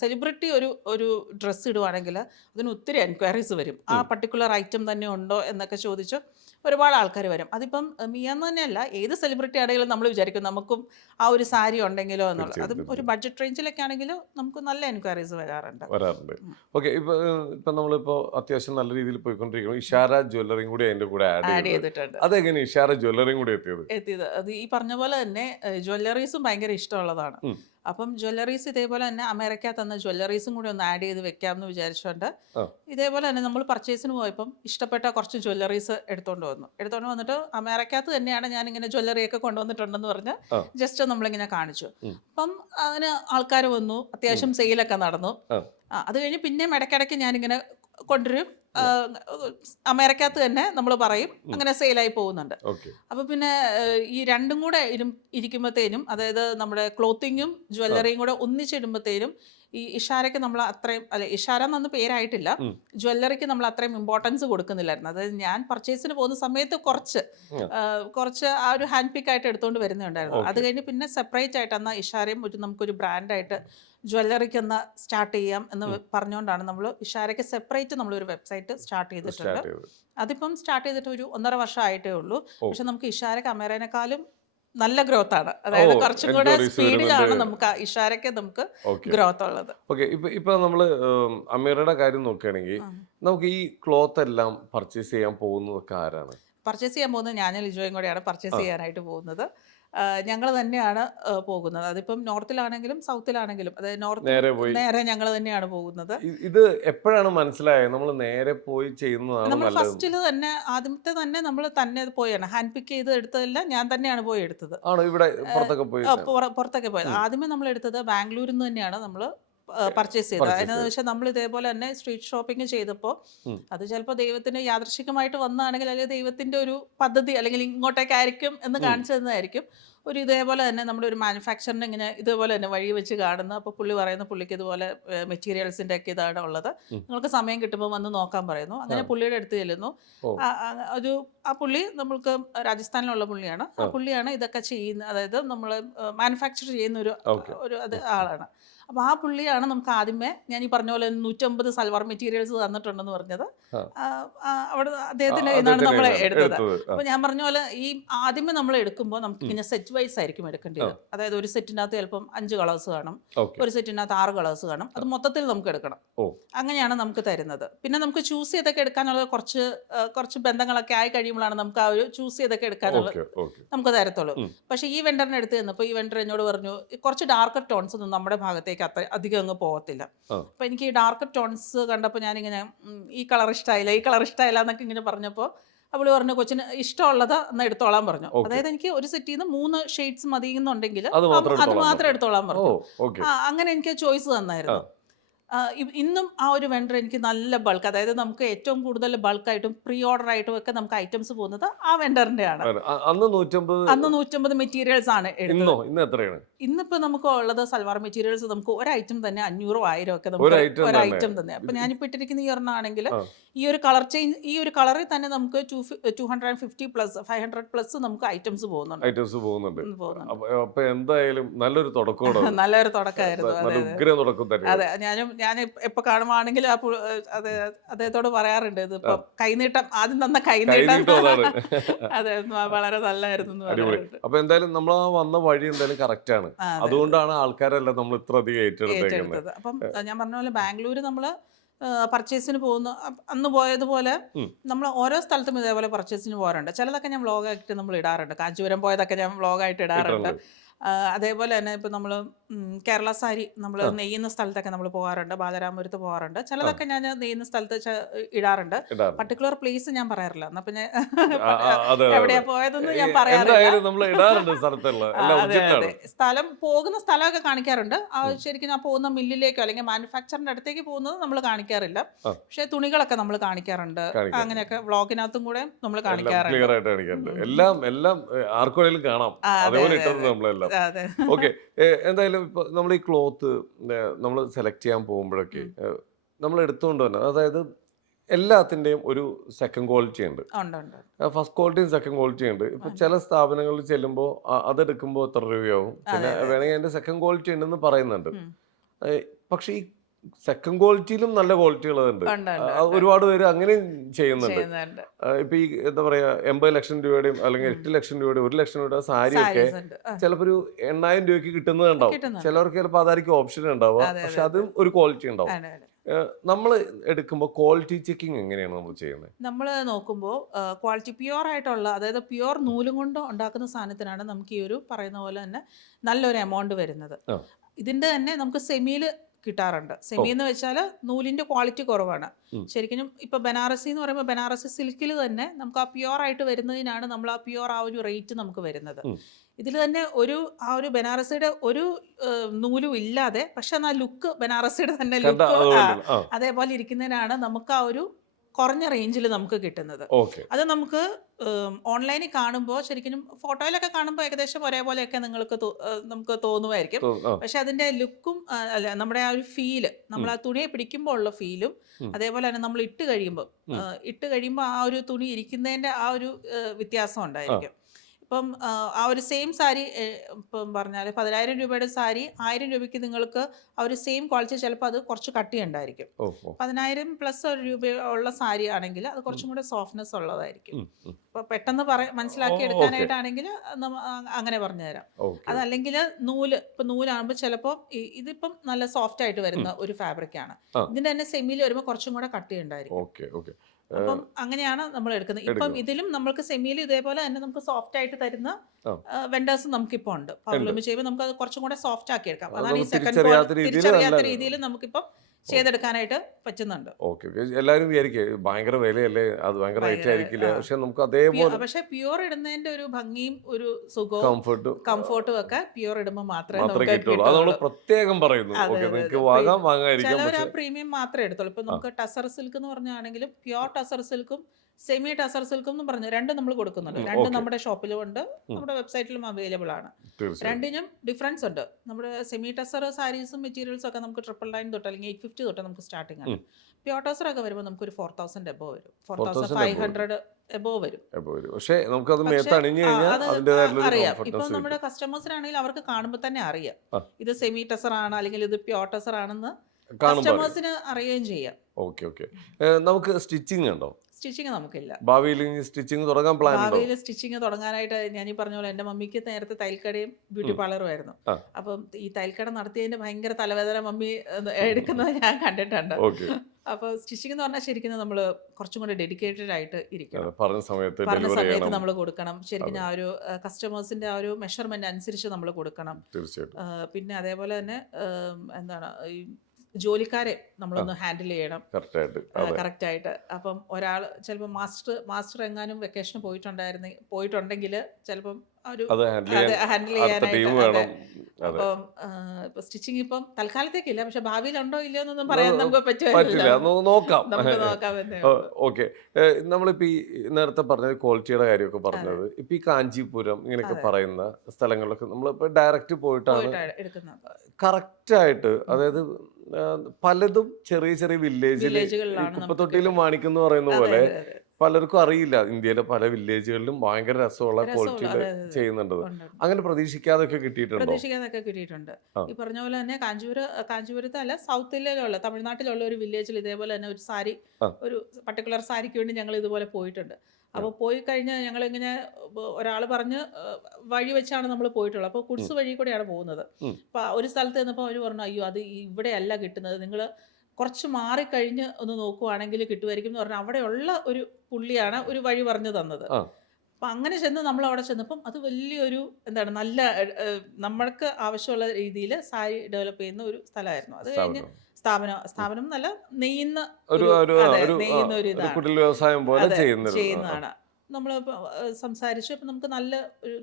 സെലിബ്രിറ്റി ഒരു ഡ്രസ്സ് ഇടുവാണെങ്കിൽ അതിന് ഒത്തിരി എൻക്വയറീസ് വരും. ആ പർട്ടിക്കുലർ ഐറ്റം തന്നെ ഉണ്ടോ എന്നൊക്കെ ചോദിച്ച് ഒരുപാട് ആൾക്കാർ വരും. അതിപ്പം മിയാന്ന് തന്നെയല്ല, ഏത് സെലിബ്രിറ്റി ആണെങ്കിലും നമ്മൾ വിചാരിക്കും നമുക്കും ആ ഒരു സാരി ഉണ്ടെങ്കിലോ എന്നുള്ളത്. അതും തീർച്ചയായിട്ടും ഒരു ബഡ്ജറ്റ് റേഞ്ചിലൊക്കെ ആണെങ്കിൽ നമുക്ക് നല്ല എൻക്വയറീസ് വരാറുണ്ട്. വരാറുണ്ട്. ഓക്കെ. ഇപ്പൊ നമ്മളിപ്പോ അത്യാവശ്യം നല്ല രീതിയിൽ പോയിക്കൊണ്ടിരിക്കുന്നു. ഇഷാര ജ്വല്ലറിയും കൂടി അതിന്റെ കൂടെ ആഡ് ആഡ് ചെയ്തത്. ചെയ്തിട്ടുണ്ട്. അതെങ്ങനെ ഇഷാര ജ്വല്ലറിയും കൂടി എത്തിയത്? അത് ഈ പറഞ്ഞ പോലെ തന്നെ ജ്വല്ലറീസും ഭയങ്കര ഇഷ്ടമുള്ളതാണ്. ഉം. അപ്പം ജ്വല്ലറീസ് ഇതേപോലെ തന്നെ അമേരിക്ക തന്ന ജ്വല്ലറീസും കൂടി ഒന്ന് ആഡ് ചെയ്ത് വെക്കാമെന്ന് വിചാരിച്ചുകൊണ്ട് ആ ഇതേപോലെ തന്നെ നമ്മൾ പർച്ചേസിന് പോയപ്പം ഇഷ്ടപ്പെട്ട കുറച്ച് ജ്വല്ലറീസ് എടുത്തുകൊണ്ട് വന്നിട്ട് അമേരിക്കകത്ത് തന്നെയാണ് ഞാനിങ്ങനെ ജ്വല്ലറിയൊക്കെ കൊണ്ടുവന്നിട്ടുണ്ടെന്ന് പറഞ്ഞ് ആ ജസ്റ്റ് നമ്മളിങ്ങനെ കാണിച്ചു. ഉം. അപ്പം അതിന് ആൾക്കാർ വന്നു, ഉം. അത്യാവശ്യം സെയിലൊക്കെ നടന്നു. ആ അത് കഴിഞ്ഞ് പിന്നെയും ഇടയ്ക്കിടയ്ക്ക് ഞാനിങ്ങനെ കൊണ്ടുവരും. അമേരിക്കകത്ത് തന്നെ നമ്മൾ പറയും, അങ്ങനെ സെയിലായി പോകുന്നുണ്ട്. ഓക്കെ. അപ്പോൾ പിന്നെ ഈ രണ്ടും കൂടെ ഇരിക്കുമ്പോഴത്തേനും, അതായത് നമ്മുടെ ക്ലോത്തിങ്ങും ആ ജ്വല്ലറിയും കൂടെ ഒന്നിച്ചിടുമ്പോഴത്തേനും ഈ ഇഷാരയ്ക്ക് നമ്മൾ അത്രയും, അല്ലെ ഇഷാര എന്നൊന്നും പേരായിട്ടില്ല, ഉം. ജ്വല്ലറിക്ക് നമ്മൾ അത്രയും ഇമ്പോർട്ടൻസ് കൊടുക്കുന്നില്ലായിരുന്നു. അതായത് ഞാൻ പർച്ചേസിന് പോകുന്ന സമയത്ത് കുറച്ച് ആ ഒരു ഹാൻഡ് പിക്ക് ആയിട്ട് എടുത്തുകൊണ്ട് വരുന്നുണ്ടായിരുന്നു. അത് ഓക്കെ. കഴിഞ്ഞ് പിന്നെ സെപ്പറേറ്റ് ആയിട്ട് എന്നാൽ ഇഷാരയും നമുക്കൊരു ബ്രാൻഡായിട്ട് ജ്വല്ലറിക്ക് എന്ന് സ്റ്റാർട്ട് ചെയ്യാം എന്ന് പറഞ്ഞുകൊണ്ടാണ് നമ്മൾ ഇഷാരയ്ക്ക് സെപ്പറേറ്റ് നമ്മളൊരു വെബ്സൈറ്റ് സ്റ്റാർട്ട് ചെയ്തിട്ടുണ്ട്. സ്റ്റാർട്ട് ചെയ്തത്. അതിപ്പം സ്റ്റാർട്ട് ചെയ്തിട്ട് ഒരു 1.5 വർഷം ആയിട്ടേ ഉള്ളൂ. ഓ പക്ഷെ നമുക്ക് ഇഷാരയ്ക്ക് അമേരനേക്കാളും നല്ല ഗ്രോത്ത് ആണ്. ഓ അതായത് കുറച്ചും കൂടെ എൻക്വയറീസ് വരുന്നുണ്ട്. സ്പീഡിലാണ് നമുക്ക് ഇഷാരയ്ക്ക് നമുക്ക് ഓക്കെ. ഗ്രോത്ത് ഉള്ളത്. ഓക്കെ. ഇപ്പൊ നമ്മള് അമീറയുടെ കാര്യം നോക്കുകയാണെങ്കിൽ നമുക്ക് ഈ ക്ലോത്ത് എല്ലാം പർച്ചേസ് ചെയ്യാൻ പോകുന്നതൊക്കെ ആരാണ്? പർച്ചേസ് ചെയ്യാൻ പോകുന്നത് ഞാനും ലിജോയും കൂടെയാണ് പർച്ചേസ് ആ ചെയ്യാനായിട്ട് പോകുന്നത്. ഞങ്ങൾ തന്നെയാണ് പോകുന്നത്. അതിപ്പം നോർത്തിലാണെങ്കിലും സൗത്തിലാണെങ്കിലും, അതായത് നോർത്തിൽ നേരെ പോയി നേരെ ഞങ്ങൾ തന്നെയാണ് പോകുന്നത്. ഇത് എപ്പോഴാണ് മനസ്സിലായത് നമ്മൾ നേരെ പോയി ചെയ്യുന്നതാണ് നമ്മൾ നല്ലത്? ഫസ്റ്റിൽ തന്നെ ആദ്യത്തെ തന്നെ നമ്മൾ തന്നെ പോയാണ് ഹാൻഡ് പിക്ക് ചെയ്ത് എടുത്തതെല്ലാം ഞാൻ തന്നെയാണ് പോയി എടുത്തത്. ആണോ? ഇവിടെ പുറത്തൊക്കെ പോയി പുറത്തൊക്കെ പോയത് ആദ്യമേ നമ്മൾ എടുത്തത് ബാംഗ്ലൂരിൽ നിന്ന് തന്നെയാണ് നമ്മൾ പർച്ചേസ് ചെയ്തത്. പർച്ചേസ് അതിനെന്ന് ചെയ്തത്. വെച്ചാൽ നമ്മൾ ഇതേപോലെ തന്നെ സ്ട്രീറ്റ് ഷോപ്പിംഗ് ചെയ്തപ്പോൾ അത് ചിലപ്പോൾ ദൈവത്തിന് യാദൃശ്ചികമായിട്ട് വന്നതാണെങ്കിൽ, അല്ലെങ്കിൽ ദൈവത്തിൻ്റെ ഒരു പദ്ധതി, അല്ലെങ്കിൽ ഇങ്ങോട്ടേക്കായിരിക്കും എന്ന് കാണിച്ചു തന്നതായിരിക്കും. ഇതേപോലെ തന്നെ നമ്മുടെ ഒരു മാനുഫാക്ചറിന് ഇങ്ങനെ ഇതേപോലെ തന്നെ വഴി വെച്ച് കാണുന്നു. അപ്പോൾ പുള്ളി പറയുന്നു പുള്ളിക്ക് ഇതുപോലെ മെറ്റീരിയൽസിൻ്റെ ഒക്കെ ഇതാണ് ഉള്ളത്, നിങ്ങൾക്ക് സമയം കിട്ടുമ്പോൾ വന്ന് നോക്കാൻ പറയുന്നു. അങ്ങനെ പുള്ളിയുടെ അടുത്ത് ചെല്ലുന്നു. ഓ ആ പുള്ളി നമ്മൾക്ക് രാജസ്ഥാനിലുള്ള പുള്ളിയാണ്. ആ പുള്ളിയാണ് ഇതൊക്കെ ചെയ്യുന്ന, അതായത് നമ്മൾ മാനുഫാക്ചർ ചെയ്യുന്ന ഓക്കെ. ഒരു ആളാണ്. അപ്പോൾ ആ പുള്ളിയാണ് നമുക്ക് ആദ്യമേ ഞാൻ ഈ പറഞ്ഞ പോലെ 150 സൽവാർ മെറ്റീരിയൽസ് തന്നിട്ടുണ്ടെന്ന് പറഞ്ഞത്. അവിടെ അദ്ദേഹത്തിൻ്റെ നിന്നാണ് നമ്മൾ എടുത്തത്. അപ്പോൾ ഞാൻ പറഞ്ഞ പോലെ ഈ ആദ്യമേ നമ്മൾ എടുക്കുമ്പോൾ നമുക്ക് ഇങ്ങനെ സെറ്റ് വൈസ് ആയിരിക്കും എടുക്കേണ്ടത്. അതായത് ഒരു സെറ്റിനകത്ത് ചിലപ്പം 5 കളേഴ്സ് കാണും, ഒരു സെറ്റിനകത്ത് 6 കളേഴ്സ് കാണും. അത് മൊത്തത്തിൽ നമുക്ക് എടുക്കണം. അങ്ങനെയാണ് നമുക്ക് തരുന്നത്. പിന്നെ നമുക്ക് ചൂസ് ചെയ്തൊക്കെ എടുക്കാനുള്ളത് കുറച്ച് ബന്ധങ്ങളൊക്കെ ആയി കഴിയുമ്പോഴാണ് നമുക്ക് ആ ഒരു ചൂസ് ചെയ്തൊക്കെ എടുക്കാനുള്ളത് നമുക്ക് തരത്തുള്ളൂ. പക്ഷേ ഈ വെണ്ടറിനെ എടുത്ത് തന്നപ്പോൾ ഈ വെണ്ടർ എന്നോട് പറഞ്ഞു കുറച്ച് ഡാർക്കർ ടോൺസ് ഒന്നും നമ്മുടെ ഭാഗത്തേക്ക് അത്ര അധികം അങ്ങ് പോകത്തില്ല. അപ്പോൾ എനിക്ക് ഈ ഡാർക്കർ ടോൺസ് കണ്ടപ്പോൾ ഞാനിങ്ങനെ ഈ കളർ ഇഷ്ടമായില്ല എന്നൊക്കെ ഇങ്ങനെ പറഞ്ഞപ്പോൾ അവള് പറഞ്ഞു കൊച്ചിന് ഇഷ്ടമുള്ളത് എന്ന് എടുത്തോളാൻ പറഞ്ഞു. അതായത് എനിക്ക് ഒരു സെറ്റിൽ നിന്ന് 3 ഷെയ്ഡ്സ് മതിയെന്നുണ്ടെങ്കിൽ അത് മാത്രം എടുത്തോളാൻ പറഞ്ഞു. അങ്ങനെ എനിക്ക് ചോയ്സ് തന്നായിരുന്നു. ഇന്നും ആ ഒരു വെണ്ടർ എനിക്ക് നല്ല ബൾക്ക്, അതായത് നമുക്ക് ഏറ്റവും കൂടുതൽ ബൾക്കായിട്ടും പ്രീ ഓർഡർ ആയിട്ടും ഒക്കെ നമുക്ക് ഐറ്റംസ് പോകുന്നത് ആ വെണ്ടറിന്റെ ആണ്. അന്ന് 150 മെറ്റീരിയൽസ് ആണ് എടുത്തത്. ഇന്നിപ്പോ നമുക്ക് ഉള്ളത് സൽവാർ മെറ്റീരിയൽസ് നമുക്ക് ഒരു ഐറ്റം തന്നെ 500 1000 ഒക്കെ നമുക്ക് ഒരു ഐറ്റം തന്നെ. അപ്പൊ ഞാനിപ്പോ ഇട്ടിരിക്കുന്ന ഈ ഒരെണ്ണാണെങ്കിൽ ഈ ഒരു കളർ ചേഞ്ച്, ഈ ഒരു കളറിൽ തന്നെ നമുക്ക് 250 പ്ലസ് 500 പ്ലസ് നമുക്ക് ഐറ്റംസ് പോകുന്നുണ്ട്. അപ്പൊ എന്തായാലും നല്ലൊരു തുടക്കമായിരുന്നു. അതെ, ഞാൻ എപ്പോൾ കാണുവാണെങ്കിൽ അദ്ദേഹത്തോട് പറയാറുണ്ട്, ഇതിപ്പോ കൈനീട്ടം, ആദ്യം തന്ന കൈനീട്ടം അതെ വളരെ നല്ലായിരുന്നു. അപ്പൊ എന്തായാലും നമ്മൾ വന്ന വഴി എന്തായാലും കറക്റ്റ് ആണ്. അതുകൊണ്ടാണ് ആൾക്കാരെല്ലാം നമ്മൾ ഇത്ര അധികം ഏറ്റെടുത്തത്. അപ്പം ഞാൻ പറഞ്ഞ പോലെ ബാംഗ്ലൂര് നമ്മള് പർച്ചേസിന് പോകുന്ന അന്ന് പോയതുപോലെ നമ്മൾ ഓരോ സ്ഥലത്തും ഇതേപോലെ പർച്ചേസിന് പോകാറുണ്ട്. ചിലതൊക്കെ ഞാൻ വ്ളോഗായിട്ട് നമ്മൾ ഇടാറുണ്ട്. കാഞ്ചീപുരം പോയതൊക്കെ ഞാൻ വ്ളോഗായിട്ട് ഇടാറുണ്ട്. അതേപോലെ തന്നെ ഇപ്പം നമ്മൾ കേരള സാരി നമ്മൾ നെയ്യുന്ന സ്ഥലത്തൊക്കെ നമ്മൾ പോകാറുണ്ട്, ബാലരാമപുരത്ത് പോകാറുണ്ട്. ചിലതൊക്കെ ഞാൻ നെയ്യുന്ന സ്ഥലത്ത് ഇടാറുണ്ട്. ഇടാറുണ്ട്. പർട്ടിക്കുലർ പ്ലേസ് ഞാൻ പറയാറില്ല. എന്നാൽ പിന്നെ അതെ, എവിടെയാ അതെ. പോയതെന്ന് ഞാൻ പറയാറില്ല. എന്തായാലും നമ്മൾ ഇടാറുണ്ട് സ്ഥലത്തുള്ള എല്ലാം അതെ ഒറിജിനലാണ്. സ്ഥലം പോകുന്ന സ്ഥലമൊക്കെ കാണിക്കാറുണ്ട്. ശരിക്കും ഞാൻ പോകുന്ന മില്ലിലേക്കോ അല്ലെങ്കിൽ മാനുഫാക്ചറിന്റെ അടുത്തേക്ക് പോകുന്നത് നമ്മൾ കാണിക്കാറില്ല. പക്ഷേ തുണികളൊക്കെ നമ്മൾ കാണിക്കാറുണ്ട്. അങ്ങനെയൊക്കെ വ്ളോഗിനകത്തും കൂടെ നമ്മൾ എല്ലാം കാണിക്കാറുണ്ട്. ക്ലിയർ ആയിട്ട് കാണിക്കാറുണ്ട്. എല്ലാം ആർക്കും വേണേലും കാണാം. അതെ അതേപോലെ അതെ ഇട്ടത് അതെ നമ്മളെല്ലാം. അതെ ഓക്കെ. എന്തായാലും ഇപ്പൊ നമ്മൾ ഈ ക്ലോത്ത് നമ്മൾ സെലക്ട് ചെയ്യാൻ പോകുമ്പോഴൊക്കെ നമ്മൾ എടുത്തുകൊണ്ട് തന്നെ, അതായത് എല്ലാത്തിന്റെയും ഒരു സെക്കൻഡ് ക്വാളിറ്റി ഉണ്ട്. ഉണ്ട് ഉണ്ട് ഫസ്റ്റ് ക്വാളിറ്റിയും സെക്കൻഡ് ക്വാളിറ്റിയും ഉണ്ട്. ഇപ്പൊ ചില സ്ഥാപനങ്ങളിൽ ചെല്ലുമ്പോൾ അതെടുക്കുമ്പോൾ എത്ര രൂപയാവും, അതെ പിന്നെ അതെ വേണമെങ്കിൽ അതിന്റെ സെക്കൻഡ് ക്വാളിറ്റി ഉണ്ടെന്ന് പറയുന്നുണ്ട്. ഉം. പക്ഷെ ഈ സെക്കൻഡ് ക്വാളിറ്റിയിലും നല്ല ക്വാളിറ്റികളുണ്ട്. ഉണ്ട് ഉണ്ട് ഉണ്ട് ഒരുപാട് പേര് അങ്ങനെയും ചെയ്യുന്നുണ്ട്. ചെയ്യുന്നുണ്ട്. ഇപ്പൊ ഈ എന്താ പറയാ 80 ലക്ഷം രൂപയുടെയും അല്ലെങ്കിൽ 8 ലക്ഷം രൂപയുടെ 1 ലക്ഷം രൂപയുടെ സാരിയൊക്കെ സാരീസ് ഉണ്ട്. ചിലപ്പോൾ ഒരു 8,000 രൂപയ്ക്ക് കിട്ടുന്നത് ഉണ്ടാവും. കിട്ടുന്നുണ്ട്. ചിലവർക്ക് ചിലപ്പോൾ അതായിരിക്കും ഓപ്ഷൻ ഉണ്ടാവുക. അതെ പക്ഷെ അതെ അതും ഒരു ക്വാളിറ്റി ഉണ്ടാവും. അതെ അതെ നമ്മൾ എടുക്കുമ്പോൾ ക്വാളിറ്റി ചെക്കിങ് എങ്ങനെയാണ് നമ്മൾ ചെയ്യുന്നത്? നമ്മൾ നോക്കുമ്പോൾ ക്വാളിറ്റി പ്യുവർ ആയിട്ടുള്ള, അതായത് പ്യുവർ നൂലും കൊണ്ട് ഉണ്ടാക്കുന്ന സാധനത്തിനാണ് നമുക്ക് ഈ ഒരു പറയുന്ന പോലെ തന്നെ നല്ലൊരു എമൗണ്ട് വരുന്നത്. ആ. ഇതിൻ്റെ തന്നെ നമുക്ക് സെമിയിൽ കിട്ടാറുണ്ട്. സെമി എന്ന് വെച്ചാൽ നൂലിൻ്റെ ക്വാളിറ്റി കുറവാണ്. ശരിക്കും ഇപ്പോൾ ബനാറസി എന്ന് പറയുമ്പോൾ ബനാറസി സിൽക്കിൽ തന്നെ നമുക്ക് ആ പ്യുവർ ആയിട്ട് വരുന്നതിനാണ് നമ്മൾ ആ പ്യുവർ ആ ഒരു റേറ്റ് നമുക്ക് വരുന്നത്. ഇതിൽ തന്നെ ആ ഒരു ബനാറസിയുടെ ഒരു നൂലും ഇല്ലാതെ, പക്ഷെ എന്നാൽ ലുക്ക് ബനാറസിയുടെ തന്നെ ലുക്ക് അതേപോലെ ഇരിക്കുന്നതിനാണ് നമുക്ക് ആ ഒരു കുറഞ്ഞ റേഞ്ചിൽ നമുക്ക് കിട്ടുന്നത്. അത് നമുക്ക് ഓൺലൈനിൽ കാണുമ്പോൾ ശരിക്കും ഫോട്ടോയിലൊക്കെ കാണുമ്പോൾ ഏകദേശം ഒരേപോലെയൊക്കെ നമുക്ക് തോന്നുമായിരിക്കും. പക്ഷെ അതിൻ്റെ ലുക്കും അല്ല, നമ്മുടെ ആ ഒരു ഫീല്, നമ്മൾ ആ തുണിയെ പിടിക്കുമ്പോൾ ഉള്ള ഫീലും അതേപോലെ തന്നെ നമ്മൾ ഇട്ട് കഴിയുമ്പോൾ ആ ഒരു തുണി ഇരിക്കുന്നതിൻ്റെ ആ ഒരു വ്യത്യാസം ഉണ്ടായിരിക്കും. ഇപ്പം ആ ഒരു സെയിം സാരി ഇപ്പം പറഞ്ഞാൽ 10,000 രൂപയുടെ സാരി 1000 രൂപയ്ക്ക് നിങ്ങൾക്ക് ആ ഒരു സെയിം ക്വാളിറ്റി ചിലപ്പോൾ അത് കുറച്ച് കട്ടിയുണ്ടായിരിക്കും. 10,000 പ്ലസ് ഒരു രൂപ ഉള്ള സാരി ആണെങ്കിൽ അത് കുറച്ചും കൂടെ സോഫ്റ്റ്നെസ് ഉള്ളതായിരിക്കും. അപ്പോൾ പെട്ടെന്ന് മനസ്സിലാക്കി എടുക്കാനായിട്ടാണെങ്കിൽ അങ്ങനെ പറഞ്ഞുതരാം. അതല്ലെങ്കിൽ നൂലാകുമ്പോൾ ചിലപ്പോൾ ഇതിപ്പം നല്ല സോഫ്റ്റ് ആയിട്ട് വരുന്ന ഒരു ഫാബ്രിക്കാണ്. ഇതിൻ്റെ തന്നെ സെമിയിൽ വരുമ്പോൾ കുറച്ചും കൂടെ കട്ടിയുണ്ടായിരിക്കും. അപ്പം അങ്ങനെയാണ് നമ്മൾ എടുക്കുന്നത്. ഇപ്പം ഇതിലും നമ്മൾക്ക് സെമിയിൽ ഇതേപോലെ തന്നെ നമുക്ക് സോഫ്റ്റ് ആയിട്ട് തരുന്ന വെൻഡേഴ്സ് നമുക്കിപ്പോൾ ഉണ്ട്. പവർലൂം ചെയ്യുമ്പോൾ നമുക്ക് അത് കുറച്ചും കൂടെ സോഫ്റ്റ് ആക്കി എടുക്കാം. അതാണ് ഈ തിരിച്ചറിയാത്ത രീതിയിൽ നമുക്കിപ്പം ചെയ്തെടുക്കാനായിട്ട് പറ്റുന്നുണ്ട്. എല്ലാവരും വിചാരിക്കും ഭയങ്കര വിലയല്ലേ, അത് ഭയങ്കര റേറ്റ് ആയിരിക്കില്ല. പക്ഷെ നമുക്ക് അതേപോലെ പക്ഷെ പ്യുവർ ഇടുന്നതിന്റെ ഒരു ഭംഗിയും ഒരു സുഖവും കംഫർട്ടും ഒക്കെ പ്യുവർ ഇടുമ്പോൾ മാത്രമേ കിട്ടുള്ളൂ. അത് നമ്മൾ പ്രത്യേകം പറയുന്നു. ചിലവർ ആ പ്രീമിയം മാത്രമേ എടുത്തുള്ളൂ. ഇപ്പൊ നമുക്ക് ടസർ സിൽക്ക് എന്ന് പറഞ്ഞാണെങ്കിലും പ്യുവർ ടസർ സിൽക്കും സെമി ടസർ സിൽക്കും എന്ന് പറഞ്ഞ് രണ്ടും നമ്മൾ കൊടുക്കുന്നുണ്ട്. രണ്ടും നമ്മുടെ ഷോപ്പിലും ഉണ്ട്, നമ്മുടെ വെബ്സൈറ്റിലും അവൈലബിൾ ആണ്. രണ്ടിനും ഡിഫറൻസ് ഉണ്ട്. നമ്മുടെ സെമി ടസർ സാരീസും മെറ്റീരിയൽസും ഒക്കെ നമുക്ക് 999 തൊട്ട് അല്ലെങ്കിൽ 850 തൊട്ട് നമുക്ക് സ്റ്റാർട്ടിംഗ് ആണ്. പ്യുവർ ടസർ ഒക്കെ വരുമ്പോൾ നമുക്ക് ഒരു 4,000 എബോവ് വരും, 4,500 എബോവ് വരും. പക്ഷേ അറിയാം. ഇപ്പൊ നമ്മുടെ കസ്റ്റമേഴ്സിനാണെങ്കിൽ അവർക്ക് കാണുമ്പോൾ തന്നെ അറിയാം ഇത് സെമി ടസർ ആണ് അല്ലെങ്കിൽ ഇത് പ്യുവർ ടസർ ആണെന്ന് കസ്റ്റമേഴ്സിന് അറിയുകയും ചെയ്യാം. നമുക്ക് സ്റ്റിച്ചിങ് ഉണ്ടോ? സ്റ്റിച്ചിങ് നമുക്കില്ല. ഭാവിയിൽ സ്റ്റിച്ചിങ് തുടങ്ങാൻ പ്ലാൻ ഉണ്ടോ? ഭാവിയിൽ സ്റ്റിച്ചിങ് തുടങ്ങാനായിട്ട് ഞാൻ ഈ പറഞ്ഞ പോലെ എൻ്റെ മമ്മിക്ക് നേരത്തെ തയ്യൽക്കടയും ബ്യൂട്ടി പാർലറും ആയിരുന്നു. അപ്പം ഈ തയ്യൽക്കട നടത്തിയതിന്റെ ഭയങ്കര തലവേദന മമ്മി എടുക്കുന്നത് ഞാൻ കണ്ടിട്ടുണ്ട്. അപ്പോൾ സ്റ്റിച്ചിങ് എന്ന് പറഞ്ഞാൽ ശരിക്കും നമ്മൾ കുറച്ചും കൂടെ ഡെഡിക്കേറ്റഡ് ആയിട്ട് ഇരിക്കണം. പറഞ്ഞ സമയത്ത് നമ്മൾ കൊടുക്കണം. ശരിക്കും ആ ഒരു കസ്റ്റമേഴ്സിന്റെ ആ ഒരു മെഷർമെന്റ് അനുസരിച്ച് നമ്മൾ കൊടുക്കണം. പിന്നെ അതേപോലെ തന്നെ എന്താണ് ഈ ജോലിക്കാരെ നമ്മളൊന്ന് ഹാൻഡിൽ ചെയ്യണം കറക്റ്റ് ആയിട്ട്. അപ്പം ഒരാൾ ചിലപ്പോൾ മാസ്റ്റർ എങ്ങാനും വെക്കേഷന് പോയിട്ടുണ്ടെങ്കിൽ ചിലപ്പം ഹാൻഡിൽ ചെയ്യാനായിട്ട്. അപ്പം ഇപ്പൊ സ്റ്റിച്ചിങ് ഇപ്പം തൽക്കാലത്തേക്കില്ല, പക്ഷെ ഭാവിയിലുണ്ടോ ഇല്ലയോ എന്നൊന്നും പറയാൻ നമുക്ക് പറ്റില്ല. നോക്കാം. നമ്മളിപ്പോ ഈ നേരത്തെ പറഞ്ഞ ക്വാളിറ്റിയുടെ കാര്യമൊക്കെ പറഞ്ഞത്, ഇപ്പൊ ഈ കാഞ്ചീപുരം ഇങ്ങനെയൊക്കെ പറയുന്ന സ്ഥലങ്ങളിലൊക്കെ നമ്മളിപ്പോ ഡയറക്റ്റ് പോയിട്ടാണ് കറക്റ്റ് ആയിട്ട്, അതായത് പലതും ചെറിയ ചെറിയ വില്ലേജിലാണ് കുപ്പത്തൊട്ടിയിലും മാണിക്കെന്ന് പറയുന്ന പോലെ പലർക്കും അറിയില്ല. ഇന്ത്യയിലെ പല വില്ലേജുകളിലും ഭയങ്കര രസമുള്ള ക്വാളിറ്റിയിൽ ചെയ്യുന്നുണ്ട്. അങ്ങനെ പ്രതീക്ഷിക്കാതൊക്കെ കിട്ടിയിട്ടുണ്ട്. ഈ പറഞ്ഞ പോലെ തന്നെ കാഞ്ചീപുരത്ത് അല്ല, സൗത്തിലുള്ള തമിഴ്നാട്ടിലുള്ള ഒരു വില്ലേജിൽ ഇതേപോലെ തന്നെ ഒരു പർട്ടിക്കുലർ സാരിക്ക് വേണ്ടി ഞങ്ങൾ ഇതുപോലെ പോയിട്ടുണ്ട്. അപ്പോൾ പോയി കഴിഞ്ഞാൽ ഞങ്ങളിങ്ങനെ ഒരാൾ പറഞ്ഞ് വഴി വെച്ചാണ് നമ്മൾ പോയിട്ടുള്ളത്. അപ്പോൾ കുഡ്സ് വഴി കൂടെയാണ് പോകുന്നത്. അപ്പോൾ ഒരു സ്ഥലത്ത് ചെന്നപ്പോൾ അവർ പറഞ്ഞു, അയ്യോ അത് ഇവിടെയല്ല കിട്ടുന്നത്, നിങ്ങൾ കുറച്ച് മാറിക്കഴിഞ്ഞ് ഒന്ന് നോക്കുവാണെങ്കിൽ കിട്ടുമായിരിക്കും എന്ന് പറഞ്ഞാൽ അവിടെയുള്ള ഒരു പുള്ളിയാണ് ഒരു വഴി പറഞ്ഞു തന്നത്. അപ്പം അങ്ങനെ ചെന്ന് നമ്മൾ അവിടെ ചെന്നപ്പം അത് വലിയൊരു എന്താണ് നല്ല നമ്മൾക്ക് ആവശ്യമുള്ള രീതിയിൽ സാരി ഡെവലപ്പ് ചെയ്യുന്ന ഒരു സ്ഥലമായിരുന്നു. അത് കഴിഞ്ഞ് സ്ഥാപനം എന്നല്ല, നെയ്യുന്ന അതെ, നെയ്യുന്ന ഒരു ഒരു ഇതാണ്. കുടിൽ വ്യവസായം പോലെ അതെ, ചെയ്യുന്നൊരു ചെയ്യുന്നതാണ്. നമ്മൾ സംസാരിച്ചു. അപ്പം നമുക്ക്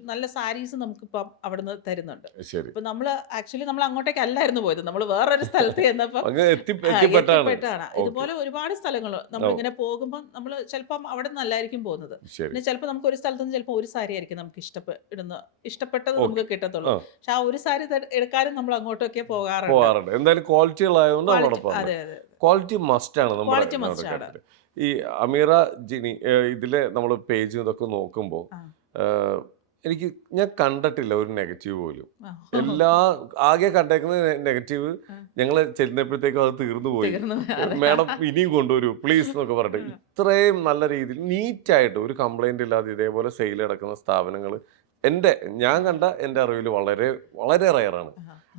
നല്ല സാരീസ് നമുക്കിപ്പം അവിടുന്ന് തരുന്നുണ്ട്. ശരി. അപ്പം നമ്മൾ ആക്ച്വലി നമ്മൾ അങ്ങോട്ടേക്ക് അല്ലായിരുന്നു പോയത്. നമ്മൾ വേറൊരു സ്ഥലത്ത് ചെന്നപ്പം എത്തിപ്പെട്ടാണ്. എത്തിപ്പെട്ടാണ്. ഇതുപോലെ ഒരുപാട് സ്ഥലങ്ങൾ നമ്മളിങ്ങനെ പോകുമ്പോൾ നമ്മൾ ചിലപ്പം അവിടെ നിന്നല്ലായിരിക്കും പോകുന്നത്. പിന്നെ ചിലപ്പോൾ നമുക്ക് ഒരു സ്ഥലത്ത് നിന്ന് ചിലപ്പോൾ ഒരു സാരി ആയിരിക്കും നമുക്ക് ഇഷ്ടപ്പെട്ടത് നമുക്ക് കിട്ടത്തുള്ളൂ. പക്ഷെ ആ ഒരു സാരി എടുക്കാനും നമ്മൾ അങ്ങോട്ടൊക്കെ പോകാറുണ്ട്. എന്തായാലും ക്വാളിറ്റി ഉള്ളതായതുകൊണ്ട് നമ്മളോടൊപ്പം. അതെ, അതെ, ക്വാളിറ്റി മസ്റ്റ് ആണ് ക്വാളിറ്റി മസ്റ്റ് ആണ്. നമ്മുടെ ഈ അമീറ ജിനി ഇതിലെ നമ്മൾ പേജ് ഇതൊക്കെ നോക്കുമ്പോൾ ഞാൻ കണ്ടിട്ടില്ല ഒരു നെഗറ്റീവ് പോലും. ആകെ കണ്ടേക്കുന്ന നെഗറ്റീവ് ഞങ്ങൾ ചെല്ലുന്നപ്പോഴത്തേക്കും അത് തീർന്നു പോയി, മാഡം ഇനിയും കൊണ്ടുവരൂ പ്ലീസ് എന്നൊക്കെ പറഞ്ഞിട്ട്. ഇത്രയും നല്ല രീതിയിൽ നീറ്റായിട്ട് ഒരു കംപ്ലൈന്റ് ഇല്ലാതെ ഇതേപോലെ സെയിൽ നടക്കുന്ന സ്ഥാപനങ്ങൾ ഞാൻ കണ്ട എൻ്റെ അറിവിൽ വളരെ വളരെ റയറാണ്.